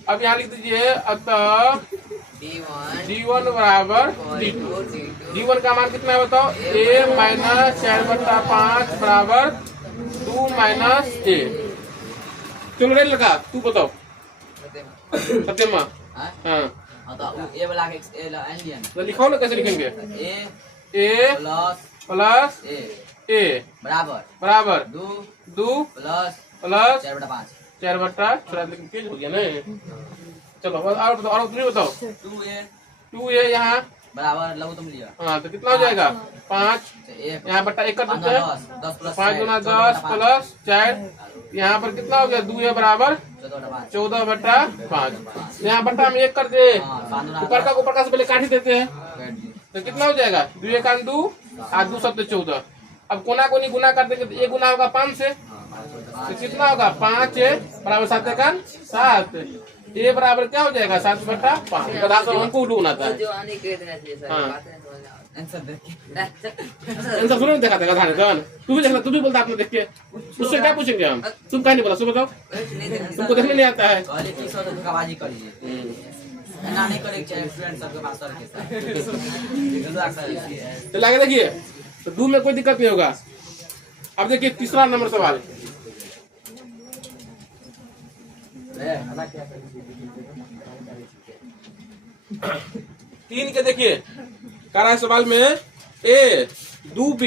अब यहाँ लिख दीजिए अतः D1 बराबर D2। D1 का मान कितना है बताओ, a माइनस 4/5 बराबर 2 माइनस a। चलो रे लगा तू बताओ सत्यमा। हाँ हाँ तो ए वाला के ए एलियन तो लिखाओ ना, कैसे लिखेंगे? ए a plus plus A a बराबर बराबर 2 2 प्लस प्लस 4/5 4 बट्टा थोड़ा लेकिन तेज हो गया ना। चलो और बताओ, और तुम बताओ। 2a 2a यहाँ बराबर लघुत्तम लिया। हाँ तो कितना हो जाएगा? 5 एक यहाँ बट्टा 1 कर 5 देते हैं। 10 प्लस 5 गुना 10 प्लस 4 यहाँ पर कितना हो गया? 2a बराबर 14/5 14 बट्टा 5। यहाँ बट्टा हम 1 कर दे, ऊपर का ऊपर का से पहले काट ही देते हैं तो कितना हो जाएगा? 2 का 2 और 2 7 14। अब कोना कोनी गुना कर देंगे तो 1 गुना होगा 5 से, तो कितना होगा? 5 बराबर 7 का 7। ए बराबर क्या हो जाएगा? 7 बट्टा 5। गधा सब हमको उल्लू बनाता है। जो आने के देना चाहिए सर, हाँ। बातें नहीं समझ में आती। आंसर देखिए इन सब नहीं देखा था गधा ने तो। तू भी देखना, तू भी बोलता आपने देख के, उससे क्या पूछेंगे हम? तुम कहीं नहीं बोला, सुन बताओ, नहीं देखना तुमको देखने नहीं आता है। कहले की सो धोखाबाजी करिए ना नहीं करे चाहिए स्टूडेंट सबके पास सर के साथ गलत अक्सर है। तो लाके देखिए, तो 2 में कोई दिक्कत नहीं होगा। अब देखिए तीसरा नंबर सवाल। तीन के देखिए, कह रहा है सवाल में ए 2b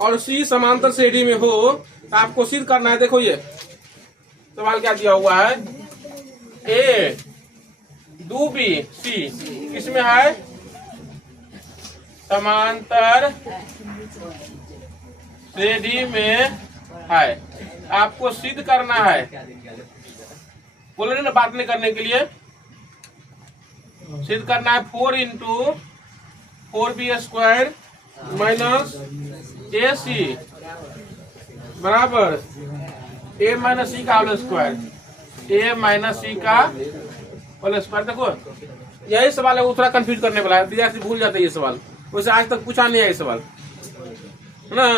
और c समांतर श्रेणी में हो तो आपको सिद्ध करना है। देखो ये सवाल क्या दिया हुआ है, ए 2b c किसमें है? समांतर श्रेणी में है। आपको सिद्ध करना है, बोल रहे ना बात नहीं करने के लिए। सिद्ध करना है 4 इंटू 4b² माइनस ac बराबर a माइनस c का whole square, a minus c का होल स्क्वायर। देखो यही सवाल है, वो थोड़ा कंफ्यूज करने वाला है, विद्यार्थी भूल जाते हैं ये सवाल। वैसे आज तक पूछा नहीं है ये सवाल, है ना?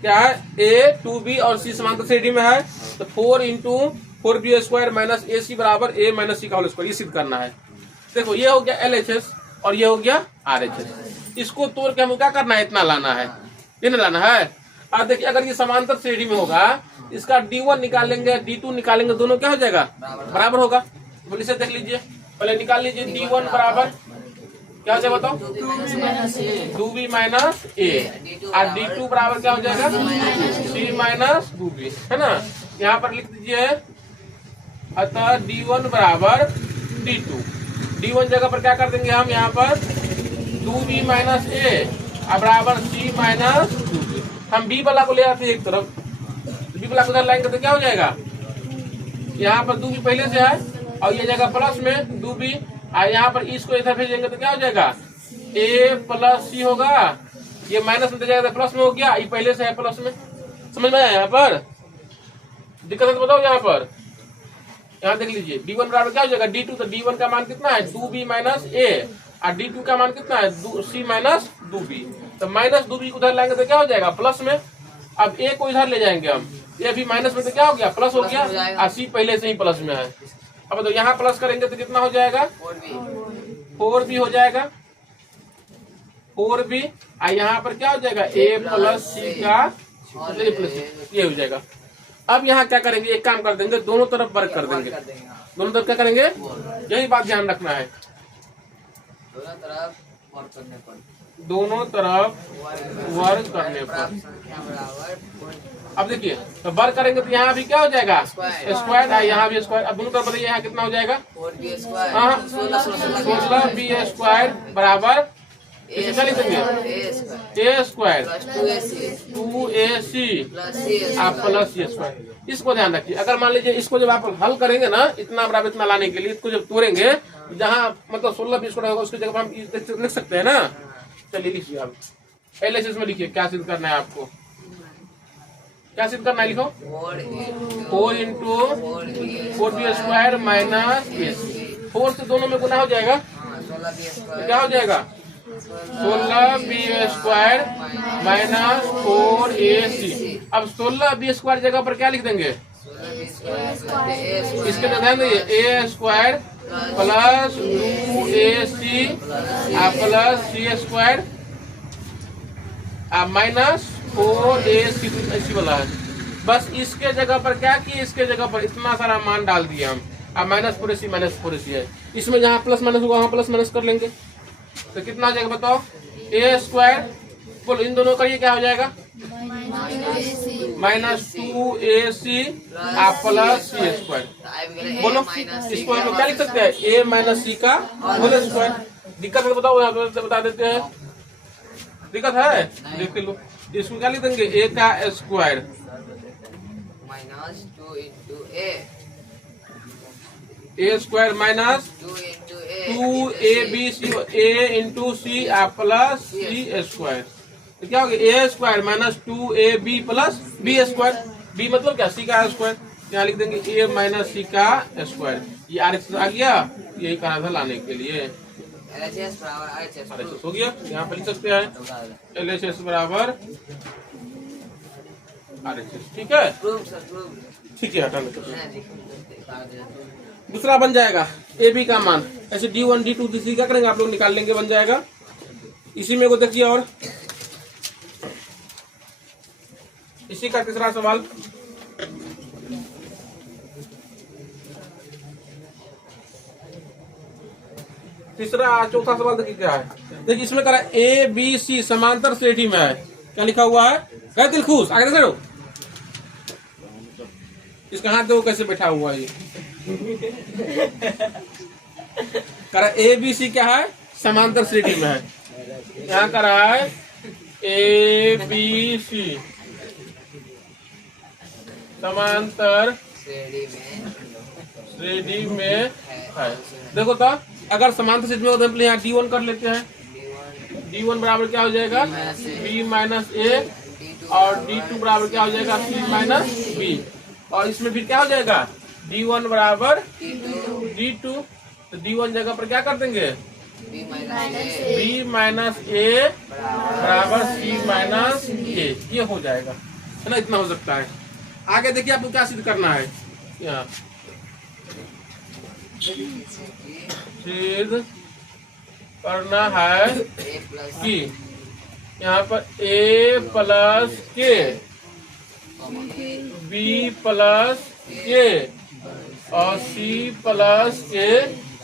क्या है? a 2b और c समांतर श्रेणी में है तो 4 इंटू 4b² माइनस ac बराबर a माइनस c का होल स्क्वायर, ये सिद्ध करना है। देखो ये हो गया LHS और ये हो गया RHS। इसको तोड़ के हमको क्या करना है? इतना लाना है, इतना लाना है। और देखिए अगर ये समांतर श्रेणी में होगा, इसका D1 निकालेंगे D2 निकालेंगे, दोनों क्या हो जाएगा? बराबर होगा। बोलिए इसे देख लीजिए, पहले निकाल लीजिए। D1 बराबर क्या हो जाएगा बताओ? 2b माइनस a और D2 बराबर क्या हो जाएगा? c माइनस 2b, है ना? यहाँ पर लिख दीजिए, अतः D1 बराबर D2। D1 जगह पर क्या कर देंगे हम? यहाँ पर 2b माइनस a बराबर c माइनस 2b। हम b वाला को ले आते हैं एक तरफ, b वाला को उधर लाएंगे तो क्या हो जाएगा? यहाँ पर 2b पहले से है और ये जगह प्लस में 2b, और यहाँ पर इसको इधर भेजेंगे तो क्या हो जाएगा? a प्लस c होगा। ये माइनस में जाएगा तो प्लस में हो गया, ये पहले से है प्लस में। समझ में आया? यहाँ पर दिक्कत है तो बताओ। यहाँ पर यहाँ देख लीजिए, D1 बराबर क्या हो जाएगा? D2। तो D1 का मान कितना है? 2b माइनस a और D2 का मान कितना है? c minus 2b। तो माइनस 2b को उधर लाएंगे तो क्या हो जाएगा? प्लस में। अब a को इधर ले जाएंगे हम, ये भी माइनस में तो क्या हो गया? प्लस हो गया, और c पहले से ही प्लस में है। अब तो यहाँ प्लस करेंगे तो कितना हो जाएगा? 4b हो जाएगा, 4b। और यहाँ पर क्या हो जाएगा? a प्लस c का a प्लस ये हो जाएगा। अब यहाँ क्या करेंगे? एक काम कर देंगे, दोनों तरफ वर्क कर देंगे। दोनों तरफ क्या करेंगे? यही बात ध्यान रखना है, दोनों तरफ वर्क करने पर। अब देखिए तो वर्क करेंगे तो यहाँ भी क्या हो जाएगा? स्क्वायर है, यहाँ भी स्क्वायर। अब दोनों तरफ बताइए यहाँ कितना हो जाएगा? 16b² बराबर क्या लिख देंगे? a square 2ac plus c square. इसको ध्यान रखिए। अगर मान लीजिए इसको जब आप हल करेंगे ना, इतना बराबर इतना लाने के लिए, इसको जब तोड़ेंगे, जहाँ मतलब 16b² होगा उसकी जगह हम लिख सकते हैं ना। चलिए लिखिए, आप LHS में लिखिए क्या सिद्ध करना है आपको। क्या सिद्ध करना है? लिखो 4 इंटू 4b² माइनस ac। 4 से दोनों में गुना हो जाएगा, क्या हो जाएगा? 16b² minus 4ac। अब 16b² जगह पर क्या लिख देंगे? इसके लिए ध्यान दीजिए, a² plus 2ac plus c² minus 4ac वाला है। बस इसके जगह पर क्या किए? इसके जगह पर इतना सारा मान डाल दिया हम, अब माइनस 4ac है। इसमें जहाँ प्लस माइनस होगा वहाँ प्लस माइनस कर लेंगे तो कितना हो जाएगा बताओ? ए स्क्वायर, बोलो इन दोनों का ये क्या हो जाएगा? -2ac plus C square. बोलो इसको हम लोग क्या लिख सकते हैं? a माइनस सी का होल स्क्वायर। दिक्कत है तो बताओ, यहाँ पे बता देते हैं। दिक्कत है? देख लो, इसको क्या लिख देंगे? a का square a square minus 2abc a into C plus C square. तो क्या हो गया? a square minus 2ab plus b square. b मतलब क्या? c का स्क्वायर। यहाँ लिख देंगे a माइनस सी का स्क्वायर। ये RHS आ गया, यही कहा था लाने के लिए। RHS हो गया, यहाँ पे लिख सकते हैं LHS बराबर RHS। ठीक है, ठीक है, हटा लेते। दूसरा बन जाएगा ए बी का मान। ऐसे D1 D2 D3 क्या करेंगे आप लोग? निकाल लेंगे, बन जाएगा। इसी में को देखिए, और इसी का तीसरा सवाल। चौथा सवाल देखिए क्या है। देखिए इसमें करा ए बी सी समांतर श्रेणी में है। क्या लिखा हुआ है? गए दिलखुश, आगे देख लो। इसका हाथ देखो कैसे बैठा हुआ है। करा ए बी सी क्या है? समांतर श्रेणी में है। यहाँ करा है ए बी सी समांतर श्रेणी में है। देखो तो अगर समांतर श्रेणी में होता है यहाँ D1 कर लेते हैं। D1 बराबर क्या हो जाएगा? B माइनस ए, और D2 बराबर क्या हो जाएगा? C minus B. और इसमें फिर क्या हो जाएगा? D1 बराबर D2। तो D1 जगह पर क्या कर देंगे? B माइनस ए बराबर C माइनस ए। ये हो जाएगा, है ना? इतना हो सकता है। आगे देखिए आपको क्या सिद्ध करना है। यहाँ सिद्ध करना है कि यहाँ पर a प्लस के b प्लस के और c प्लस के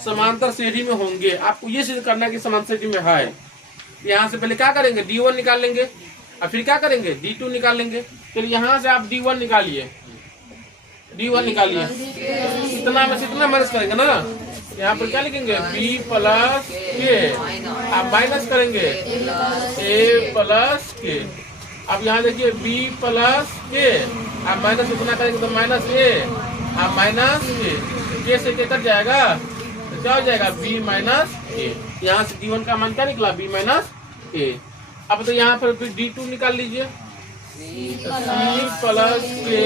समांतर श्रेणी में होंगे। आपको ये सिद्ध करना है कि समांतर श्रेणी में है। यहाँ से पहले क्या करेंगे? D1 निकाल लेंगे, और फिर क्या करेंगे? D2 निकाल लेंगे। फिर यहाँ से आप D1 निकालिए, D1 निकालिए। इतना में से इतना माइनस करेंगे ना। यहाँ पर क्या लिखेंगे? b प्लस के, आप माइनस करेंगे a प्लस के। अब यहाँ देखिए b प्लस के, आप माइनस इतना करेंगे तो माइनस a, आप माइनस के से के कट जाएगा तो क्या हो जाएगा? b माइनस ए। यहाँ से D1 का मान क्या निकला? b माइनस ए। अब तो यहाँ पर फिर D2 निकाल लीजिए। c प्लस के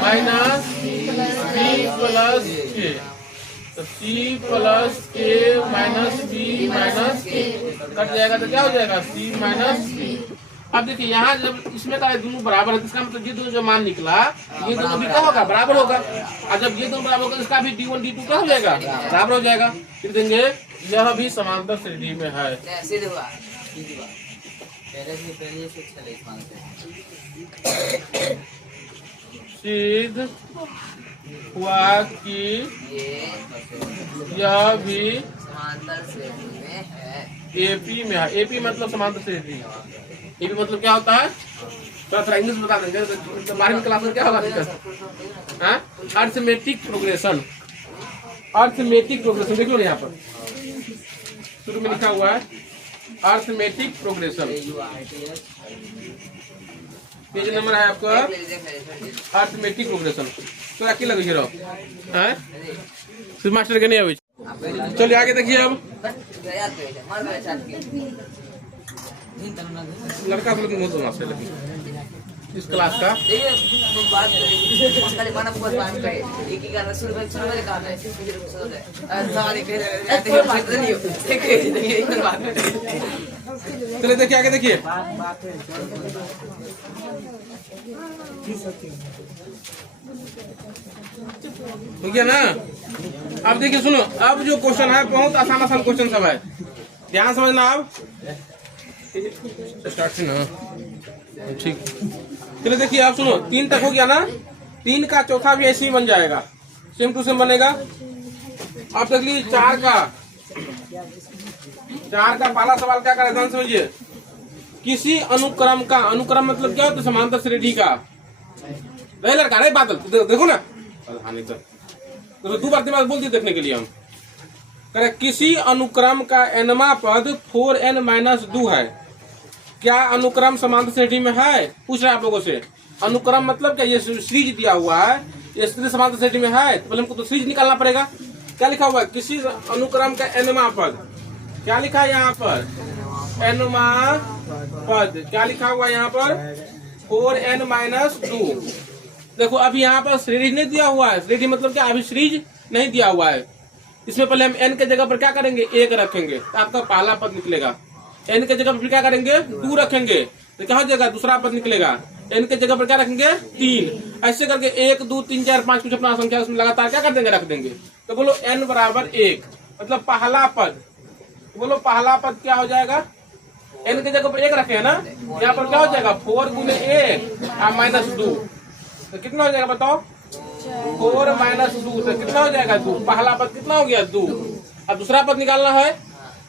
माइनस b प्लस के, तो c प्लस के माइनस b माइनस के कट जाएगा तो क्या हो जाएगा? c माइनस के। अब देखिए यहाँ जब इसमें का दोनों बराबर है, इसका मतलब ये दोनों जो मान निकला ये दोनों भी क्या होगा? बराबर होगा। और जब ये दोनों बराबर होगा इसका भी D1 D2 क्या हो जाएगा? बराबर हो जाएगा। फिर देंगे यह भी समांतर श्रेणी में है। सिद्ध हुआ कि यह भी समांतर श्रेणी में है। एपी में है। एपी मतलब समांतर श्रेणी। एपी मतलब क्या होता है? थोड़ा इंग्लिश बता देंगे तो 12वीं क्लास में क्या होगा? Arithmetic progression. अर्थमेटिक प्रोग्रेशन देख लो यहाँ पर शुरू में लिखा हुआ है अर्थमेटिक प्रोग्रेशन। पेज नंबर है आपका अर्थमेटिक प्रोग्रेशन। तो अकेले लगे रहो हैं, फिर मास्टर के नहीं आवे। चलिए आगे देखिए। अब लड़का लोग बहुत मास्टर लगे इस क्लास का। चलिए देखिए आगे देखिए। हो गया ना? अब देखिए सुनो, अब जो क्वेश्चन है बहुत आसान आसान क्वेश्चन सब है, ध्यान समझना। अब स्टार्ट ना, ठीक। चलिए देखिए आप सुनो, 3 तक हो गया ना? 3 का चौथा भी ऐसे ही बन जाएगा। सेम टू सेम बनेगा। अब देख लीजिए 4 का पहला सवाल क्या करें, ध्यान समझिए। किसी अनुक्रम का, अनुक्रम मतलब क्या होता है, समांतर श्रेणी का। नहीं लड़का नहीं बादल देखो ना, तो 2 बार दिमाग बोल दिए देखने के लिए हम करें। किसी अनुक्रम का nवां पद 4n-2 है। क्या अनुक्रम समांतर श्रेणी में है, पूछ रहे हैं आप लोगों से। अनुक्रम मतलब क्या, ये सीरीज दिया हुआ है, ये समांतर श्रेणी में है, तो पहले हमको तो सीरीज निकालना पड़ेगा। क्या लिखा हुआ है, किसी अनुक्रम का nवां पद, क्या लिखा है यहाँ पर, nवां पद, क्या लिखा हुआ है यहाँ पर 4n-2। देखो अभी यहाँ पर श्रेणी नहीं दिया हुआ है, श्रेणी मतलब क्या, अभी सीरीज नहीं दिया हुआ है। इसमें पहले हम n के जगह पर क्या करेंगे, 1 रखेंगे, तो आपका पहला पद निकलेगा। n के जगह पर क्या करेंगे, 2 रखेंगे, तो क्या हो जाएगा, दूसरा पद निकलेगा। n के जगह पर क्या रखेंगे, 3। ऐसे करके 1 2 3 4 5 कुछ अपना संख्या उसमें लगातार क्या कर देंगे, रख देंगे। तो बोलो n बराबर 1, मतलब पहला पद, बोलो पहला पद क्या हो जाएगा, n के जगह पर 1 रखे है ना, यहाँ पर क्या हो जाएगा 4 × 1 -2, तो कितना हो जाएगा बताओ, 4 - 2, तो कितना हो जाएगा 2। पहला पद कितना हो गया 2। अब दूसरा पद निकालना है,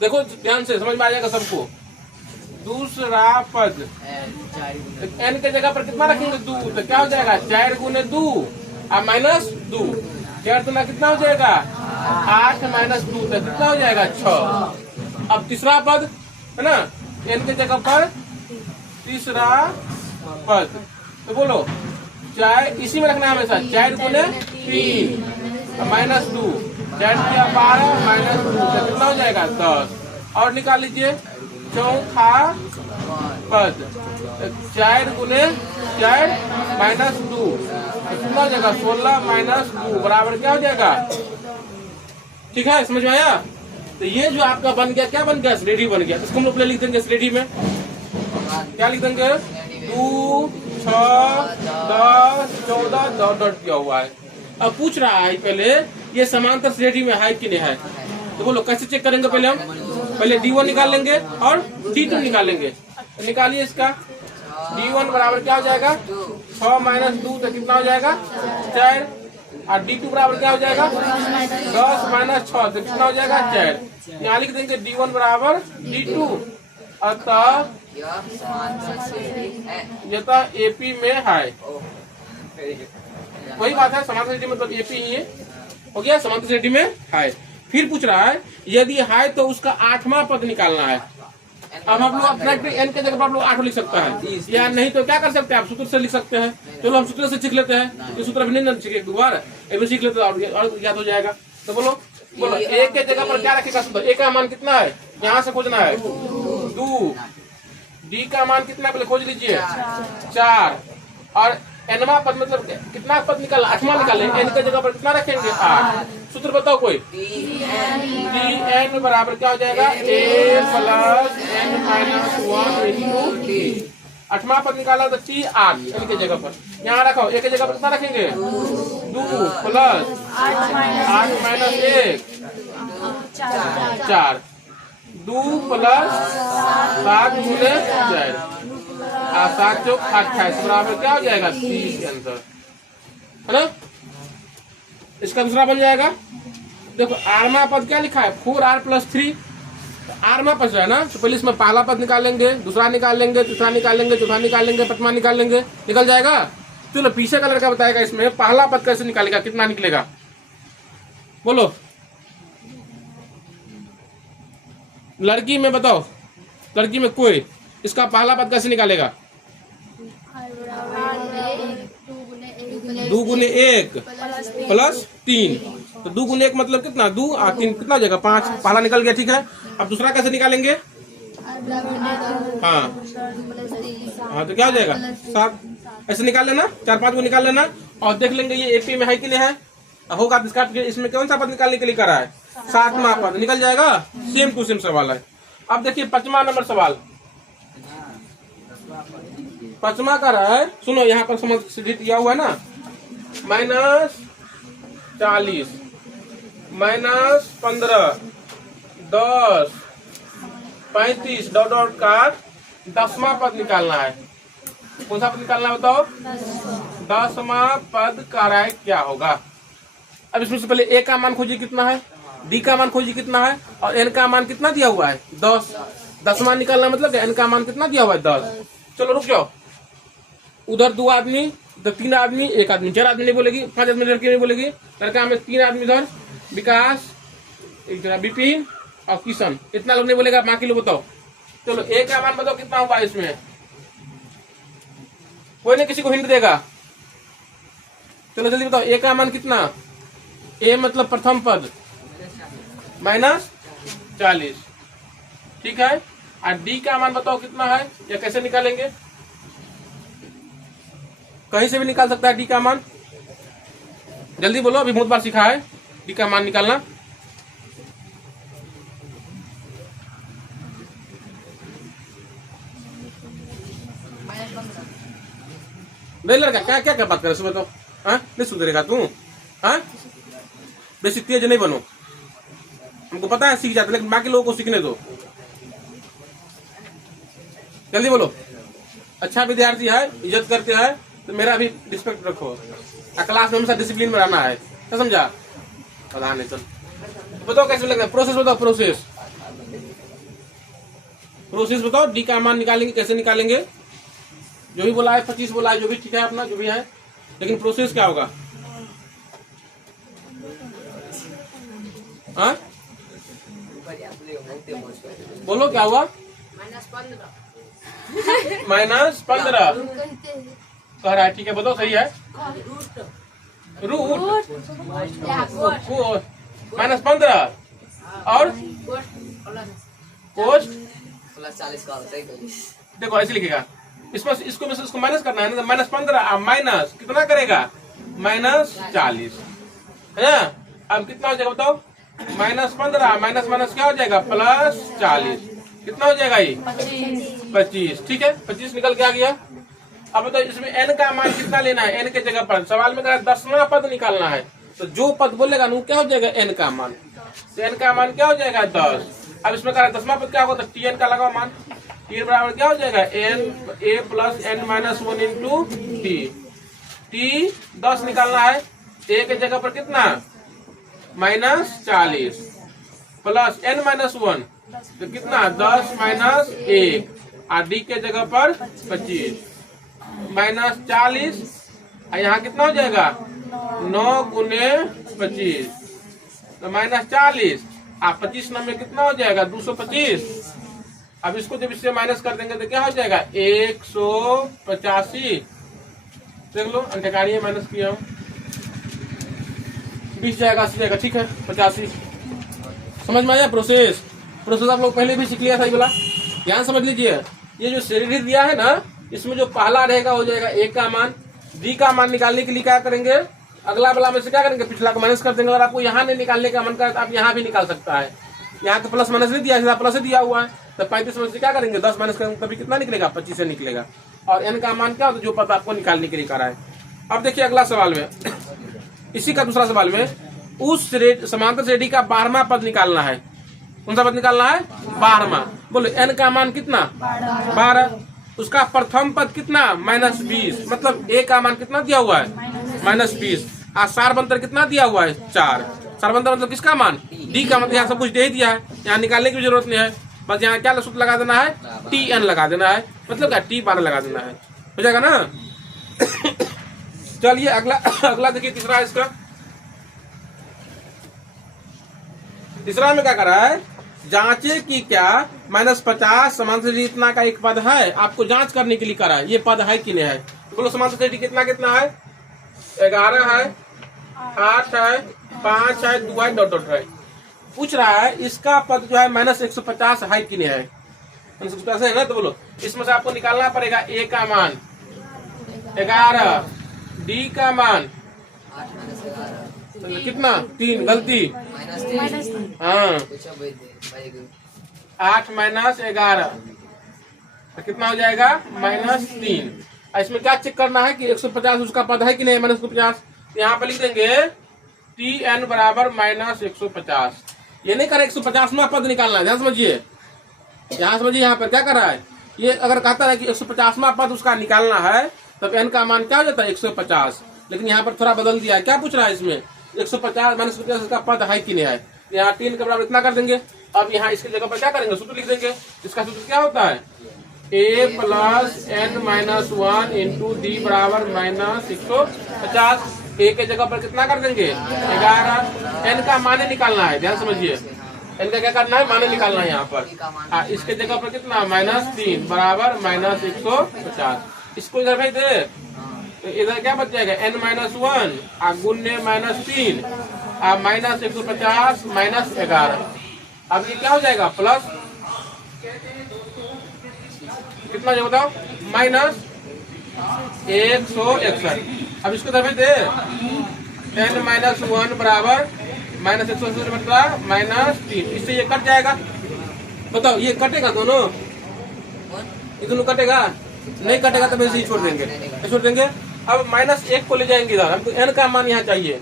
देखो ध्यान से समझ में आ जाएगा सबको। दूसरा पद n के जगह पर कितना रखेंगे 2, तो क्या हो जाएगा 4 × 2 -2, 4 दूना कितना हो जाएगा 8 -2, तो कितना हो जाएगा 6। अब तीसरा पद है ना, n के जगह पर तीसरा पद, तो बोलो 4 इसी में रखना है हमेशा, 4 × 3 -2, 4 × 12 -2, तो कितना हो जाएगा 10। और निकाल लीजिए चौथा पद, 4 × 4 -2, कितना हो जाएगा 16 -2 बराबर क्या हो जाएगा, ठीक है, समझ में आया। तो ये जो आपका बन गया, क्या बन गया, श्रेणी बन गया। इसको हम लोग लिख देंगे श्रेणी में, क्या लिख देंगे 2 6 10 14 डॉट डॉट दिया हुआ है। अब पूछ रहा है पहले ये समांतर श्रेणी में है कि नहीं है, तो बोलो कैसे चेक करेंगे। पहले हम पहले D1 निकाल लेंगे और D2 निकालेंगे। तो निकालिए इसका, D1 बराबर क्या हो जाएगा 6 - 2, तो कितना हो जाएगा 4, और D2 बराबर क्या हो जाएगा 10 - 6, तो कितना हो जाएगा 4। यहाँ लिख देंगे D1 बराबर D2, अतः ये तो AP में है। वही बात है, समांतर श्रेणी मतलब AP ही है, हो गया, समांतर श्रेणी में है। फिर पूछ रहा है यदि है तो उसका 8वां पद निकालना है। अब हम लोग अपना n के जगह पर आप लोग 8 लिख सकता है, या नहीं तो क्या कर सकते हैं आप सूत्र से लिख सकते हैं। चलो हम सूत्र से सीख लेते हैं, ये सूत्र अभी नहीं सीखे, दोबारा अभी सीख लेते हैं और याद हो जाएगा। तो बोलो बोलो 1 के जगह पर क्या रखेगा सूत्र, a का मान कितना है, यहाँ से खोजना है 2, D का मान कितना पहले खोज लीजिए 4, और nवां पद मतलब कितना पद निकालना, 8वां निकाले, n के जगह पर कितना रखेंगे 8। सूत्र बताओ कोई, Tn बराबर क्या हो जाएगा a + n - 1 × t। 8वां पद निकाला तो T 8 n के जगह पर, यहाँ रखो a के जगह पर कितना रखेंगे 2 + 8 - 1 4, 2 + 7 × 4, 7 × 28 बराबर क्या हो जाएगा 30 के आंसर है ना। इसका दूसरा बन जाएगा, देखो आठवां पद क्या लिखा है 4r + 3, आठवां पद है ना, तो पहले इसमें पहला पद निकालेंगे, दूसरा निकालेंगे, तीसरा निकालेंगे, चौथा निकालेंगे, पांचवा निकालेंगे, निकल जाएगा। चलो पीछे का लड़का बताएगा इसमें पहला पद कैसे निकालेगा, कितना निकलेगा बोलो, लड़की में बताओ, लड़की में कोई इसका पहला पद कैसे निकालेगा 2 × 1 + 3, तो 2 × 1 मतलब कितना 2 और 3 कितना हो जाएगा 5, पहला निकल गया, ठीक है। अब दूसरा कैसे निकालेंगे, हाँ तो क्या हो जाएगा 7, ऐसे निकाल लेना, 4 5 को निकाल लेना और देख लेंगे ये AP में है कि नहीं है, होगा इसका। इसमें कौन सा पद निकालने के लिए करा है 7वां पद, निकल जाएगा। सेम टू सेम सवाल है। अब देखिए 5वां नंबर सवाल, 5वां का रहा है, सुनो यहाँ पर समझ दिया हुआ है ना, -40 -15 10 35 डॉट डॉट का 10वां पद निकालना है। कौन सा पद निकालना है बताओ, 10वां पद का राय क्या होगा। अब इसमें से पहले ए का मान खोजिए कितना है, डी का मान खोजिए कितना है, और एन का मान कितना दिया हुआ है 10। 10 मान निकालना मतलब एन का मान कितना दिया हुआ है 10। चलो रुक जाओ, उधर 2 आदमी, इधर 3 आदमी, 1 आदमी, 4 आदमी नहीं बोलेगी, 5 आदमी लड़की नहीं बोलेगी, लड़का में 3 आदमी इधर, विकास, एक जरा विपिन और किशन, इतना लोग नहीं बोलेगा, बाकी लोग बताओ। चलो ए का मान बताओ कितना हुआ इसमें, कोई नहीं किसी को हिंट देगा। चलो जल्दी बताओ ए का मान कितना, ए मतलब प्रथम पद -40, ठीक है। और डी का मान बताओ कितना है, या कैसे निकालेंगे, कहीं से भी निकाल सकता है डी का मान, जल्दी बोलो, अभी बहुत बार सीखा है डी का मान निकालना। नहीं लड़का क्या क्या क्या बात करे सुबह तो, हाँ नहीं सुन करेगा तू, हाँ बेसी तेज नहीं बनो, हमको पता है सीख जाते, लेकिन बाकी लोगों को सीखने दो, जल्दी बोलो। अच्छा विद्यार्थी है, इज्जत करते हैं तो मेरा भी रिस्पेक्ट रखो, क्लास में हमेशा डिसिप्लिन में रहना है, क्या समझा। पता नहीं, चल बताओ कैसे लगता है, प्रोसेस बताओ, प्रोसेस बताओ, डी का मान निकालेंगे, कैसे निकालेंगे, जो भी बोला है 25 बोला है, जो भी ठीक है अपना, जो भी है, लेकिन प्रोसेस क्या होगा, हाँ बोलो क्या हुआ, -15 कह रहा है, ठीक है बताओ सही है, रूट -15 और कोस देखो ऐसे लिखेगा, इसमें इसको माइनस करना है ना, -15 माइनस कितना करेगा -40 है ना। अब कितना हो जाएगा बताओ, -15 माइनस क्या हो जाएगा +40, कितना हो जाएगा ये 25, ठीक है 25 निकल के आ गया। अब बताओ इसमें n का मान कितना लेना है, n के जगह पर सवाल में कहा 10वां पद निकालना है, तो जो पद बोलेगा वो क्या हो जाएगा n का मान, तो n का मान क्या हो जाएगा 10। अब इसमें कहा 10वां पद क्या होगा, तो tn का लगाओ मान, tn बराबर क्या हो जाएगा n a + n - 1 into t 10 निकालना है, a के जगह पर कितना -40 प्लस n - 1 तो कितना 10 - 1 और डी के जगह पर 25 -40 यहाँ कितना हो जाएगा 9 × 25 तो -40 आप 25 में कितना हो जाएगा 225। अब इसको जब इससे माइनस कर देंगे तो क्या हो जाएगा 185, देख लो अंठकारिये माइनस किया हूँ 20 जाएगा 80 जाएगा, ठीक है 85। समझ में आया प्रोसेस आप लोग पहले भी सीख लिया था ये वाला, ध्यान समझ लीजिए। ये जो श्रेणी दिया है ना, इसमें जो पहला रहेगा हो जाएगा ए का मान, डी का मान निकालने के लिए क्या करेंगे, अगला वाला में से क्या करेंगे पिछला को माइनस कर देंगे। अगर आपको यहाँ नहीं निकालने का मन करे तो आप यहाँ भी निकाल सकता है, यहाँ तो प्लस माइनस नहीं दिया है, प्लस दिया हुआ है, तो 35 में से क्या करेंगे 10 माइनस करेंगे तभी कितना निकलेगा 25 से निकलेगा। और एन का मान क्या होता है जो पता आपको निकालने के लिए करा है। अब देखिए अगला सवाल में, इसी का दूसरा सवाल में उस समांतर श्रेणी का 12वां पद निकालना है। कौन सा पद निकालना है 12वां, बोलो एन का मान कितना 12, उसका प्रथम पद कितना -20, मतलब ए का मान कितना दिया हुआ है -20, और सारबंतर कितना दिया हुआ है 4। सारबंतर मतलब किसका मान डी का, मतलब यहाँ सब कुछ दे ही दिया है, यहाँ निकालने की जरूरत नहीं है, बस यहाँ क्या सूत्र लगा देना है TN लगा देना है, मतलब क्या T12 लगा देना है, हो जाएगा ना। चलिए अगला देखिए तीसरा है इसका, तीसरा में क्या कर रहा है, जांचे कि क्या -50 समांतर श्रेणी इतना का एक पद है, आपको जांच करने के लिए करा है ये पद है कि नहीं है। तो बोलो समांतर श्रेणी कितना कितना है 11 है 8 है 5 है 2 है डॉट है। पूछ रहा है इसका पद जो है -150 है कि नहीं है, 150 है ना, तो बोलो इसमें से आपको निकालना पड़ेगा ए का मान 11, डी का मान कितना 3, गलती हाँ 8 - 11 तो कितना हो जाएगा -3। इसमें क्या चेक करना है कि 150 उसका पद है कि नहीं -150, यहाँ पर लिख देंगे TN बराबर -150। ये नहीं कर 150वां पद निकालना है, ध्यान समझिए, यहाँ समझिए यहाँ पर क्या कर रहा है, ये अगर कहता है कि 150वां पद उसका निकालना है तब n का मान क्या हो जाता है 150, लेकिन यहाँ पर थोड़ा बदल दिया है। क्या पूछ रहा है इसमें 150 माइनस 50 का पद है कि नहीं है। यहाँ 3 के बराबर इतना कर देंगे। अब यहाँ इसकी जगह पर क्या करेंगे, सूत्र लिख देंगे। इसका सूत्र क्या होता है, a plus n minus 1 into D बराबर माइनस 150। a के जगह पर कितना कर देंगे 11। n का मान निकालना है, ध्यान समझिए। n का क्या करना है, मान निकालना है यहाँ पर। इसके जगह पर कितना -3 बराबर माइनस 150। इसको इधर भेज दे तो इधर क्या बच जाएगा n माइनस 1 गुण्य -3 माइनस 150 माइनस 11। अब ये क्या हो जाएगा प्लस कितना जो बताओ -161। अब इसको दबे दे n माइनस 1 बराबर माइनस 160 बटा -3। इससे ये कट जाएगा। बताओ ये कटेगा दोनों, ये दोनों कटेगा नहीं, कटेगा तो वैसे ही छोड़ देंगे, छोड़ देंगे। अब -1 को ले जाएंगे इधर, हमको n का मान यहाँ चाहिए।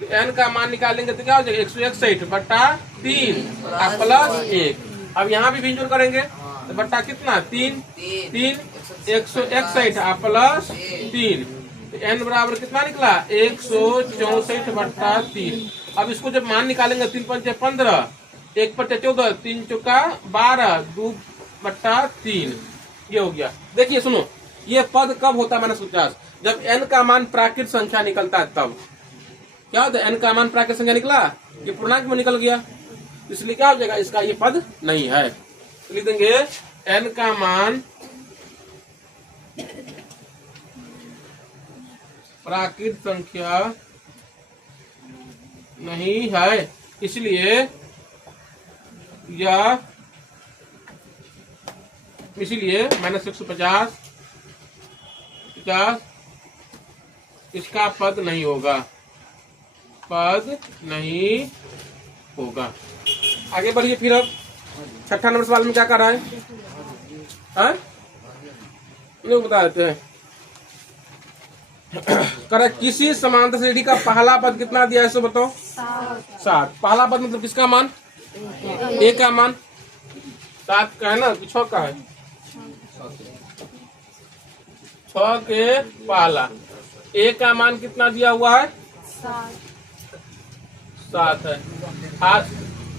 तो n का मान निकालेंगे तो क्या हो जाएगा 161 बटा 3 प्लस 1। अब यहाँ भी भिंजुर करेंगे तो बट्टा कितना 3 161 प्लस 3। तो n बराबर कितना निकला 164 बट्टा 3। अब इसको जब मान निकालेंगे 3 पंचे 15 1 बट्टे 14 3 चौका 12 2 बट्टा 3। ये हो गया। देखिए सुनो, ये पद कब होता है -50, जब n का मान प्राकृत संख्या निकलता है तब। क्या होता है, n का मान प्राकृत संख्या निकला, ये पूर्णांक में निकल गया, इसलिए क्या हो जाएगा, इसका ये पद नहीं है। तो लिख देंगे n का मान प्राकृत संख्या नहीं है, इसलिए यह -150 इसका पद नहीं होगा, पद नहीं होगा। आगे बढ़िए फिर। अब 6ठा नंबर सवाल में क्या कर रहा है, लोग बता देते हैं। कर किसी समांतर श्रेणी का पहला पद कितना दिया है, सो बताओ 7। पहला पद मतलब किसका मान, a का मान 7 का है ना, 6 का है, 6 के पहला a का मान कितना दिया हुआ है 7 है।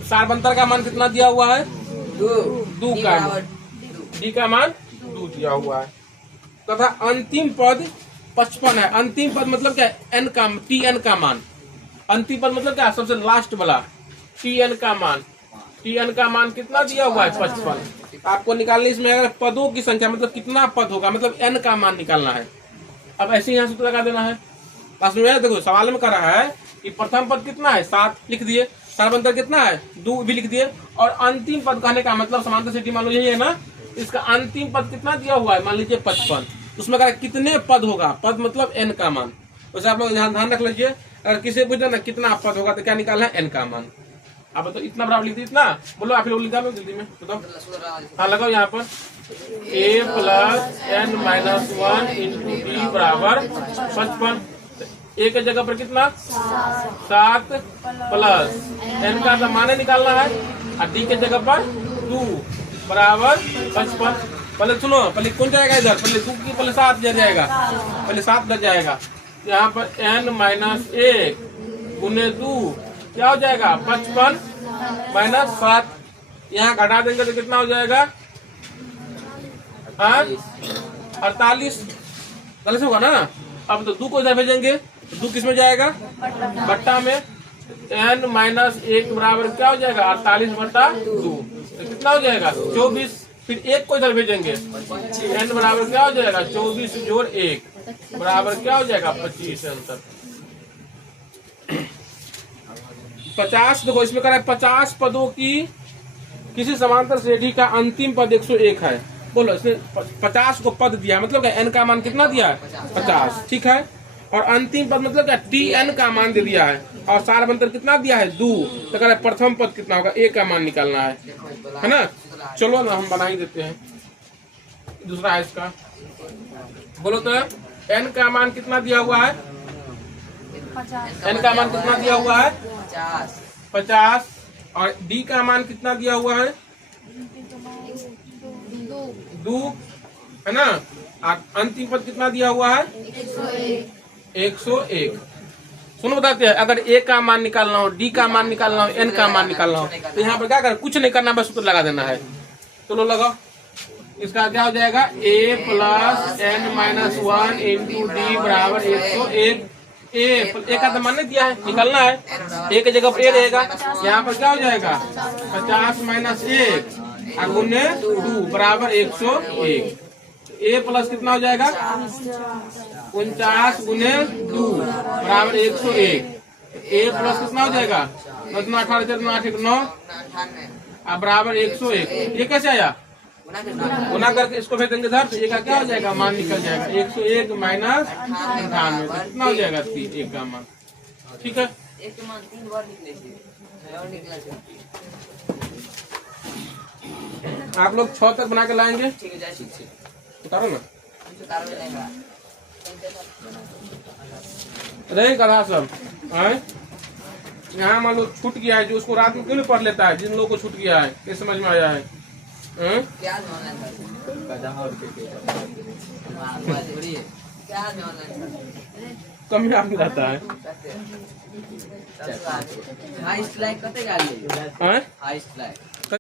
सारबंतर का मान कितना दिया हुआ है 2 का, d का मान 2 दिया हुआ है। तथा अंतिम पद 55 है। अंतिम पद मतलब क्या है, n का tn का मान। अंतिम पद मतलब क्या, सबसे लास्ट वाला tn का मान। tn का मान कितना दिया हुआ है 55। आपको निकालने इसमें अगर पदों की संख्या मतलब कितना पद होगा, मतलब n का मान निकालना है। अब ऐसे यहाँ सूत्र लगा देना है। पास में देखो सवाल में कर रहा है कि प्रथम पद कितना है 7 लिख दिए, सारबंतर कितना है 2 भी लिख दिए, और अंतिम पद कहने का मतलब समांतर श्रेणी मान लो यही है ना, इसका अंतिम पद कितना दिया हुआ है, मान लीजिए 55। उसमें अगर कितने पद होगा, पद मतलब n का मान। वैसे आप लोग ध्यान रख लीजिए, अगर किसी पूछे ना कितना पद होगा तो क्या निकालना है n का मान। अब बताओ इतना बराबर लिख दी, इतना बोलो आप लोग निकालो जल्दी में, बताओ। हाँ लगाओ यहाँ पर a plus n minus 1 into D बराबर 55। a के जगह पर कितना 7 प्लस n का मान निकालना है, और d के जगह पर 2 बराबर 55। पहले सुनो, पहले कौन जाएगा इधर, पहले 2 की पहले 7 इधर जाएगा, पहले 7 इधर जाएगा। यहाँ पर n माइनस 1 गुने 2 क्या हो जाएगा 55 माइनस 7। यहाँ घटा देंगे तो कितना हो जाएगा 48। गलत होगा ना। अब तो 2 को इधर भेजेंगे तो 2 किस में जाएगा, बट्टा में। n माइनस 1 बराबर क्या हो जाएगा 48 बट्टा 2, तो कितना हो जाएगा 24। फिर 1 को इधर भेजेंगे, n बराबर क्या हो जाएगा 24 जोड़ 1 बराबर क्या हो जाएगा 25 अंतर 50। देखो इसमें करा 50 पदों की किसी समांतर श्रेणी का अंतिम पद 101 है। बोलो इसने 50 को पद दिया, मतलब क्या n का मान कितना दिया है 50, ठीक है। और अंतिम पद मतलब क्या tn का मान दे दिया है, और सारबंतर कितना दिया है 2। तो कह रहा है प्रथम पद कितना होगा, a का मान निकालना है ना। चलो ना हम बना ही देते हैं, दूसरा है इसका। बोलो तो n का मान कितना दिया हुआ है, n का मान कितना दिया हुआ है 50, और d का मान कितना दिया हुआ है 2 है ना। अंतिम पद कितना दिया हुआ है 101। सुनो बताते हैं, अगर ए का मान निकालना हो, डी का मान निकालना हो, एन का मान निकालना हो, तो यहाँ पर क्या कर, कुछ नहीं करना, बस सूत्र लगा देना है। चलो लगाओ। इसका क्या हो जाएगा, a plus N minus 1 into D बराबर 101। ए का तो मान नहीं दिया है, निकालना है। ए की जगह पर ए रहेगा, यहाँ पर क्या हो जाएगा 50 माइनस 1 गुने 2 बराबर 101। ए प्लस कितना हो जाएगा 49 गुने 2 बराबर 101। ए प्लस कितना हो जाएगा 9 बराबर 101। ये कैसे आया, गुना करके इसको भेज देंगे इधर, तो ये का क्या हो जाएगा, मान निकल जाएगा 101 माइनस 98। कितना हो जाएगा 3 एक का मान। ठीक है, एक के मान 3 बार निकले थे और निकला था। आप लोग 6 तक बना के लाएंगे, ठीक है, ठीक है, उतारो ना। उतार में जाएगा। रही कथा सब है। यहाँ मान लो छूट गया है, जो उसको रात में क्यों नहीं पढ़ लेता है, जिन लोगों को छूट गया है, ये समझ में आया है। प्याज में ऑनलाइन प्याज में ऑनलाइन कम ही आदमी रहता है। हाई स्लाइड कते गाली है, हैं? High slide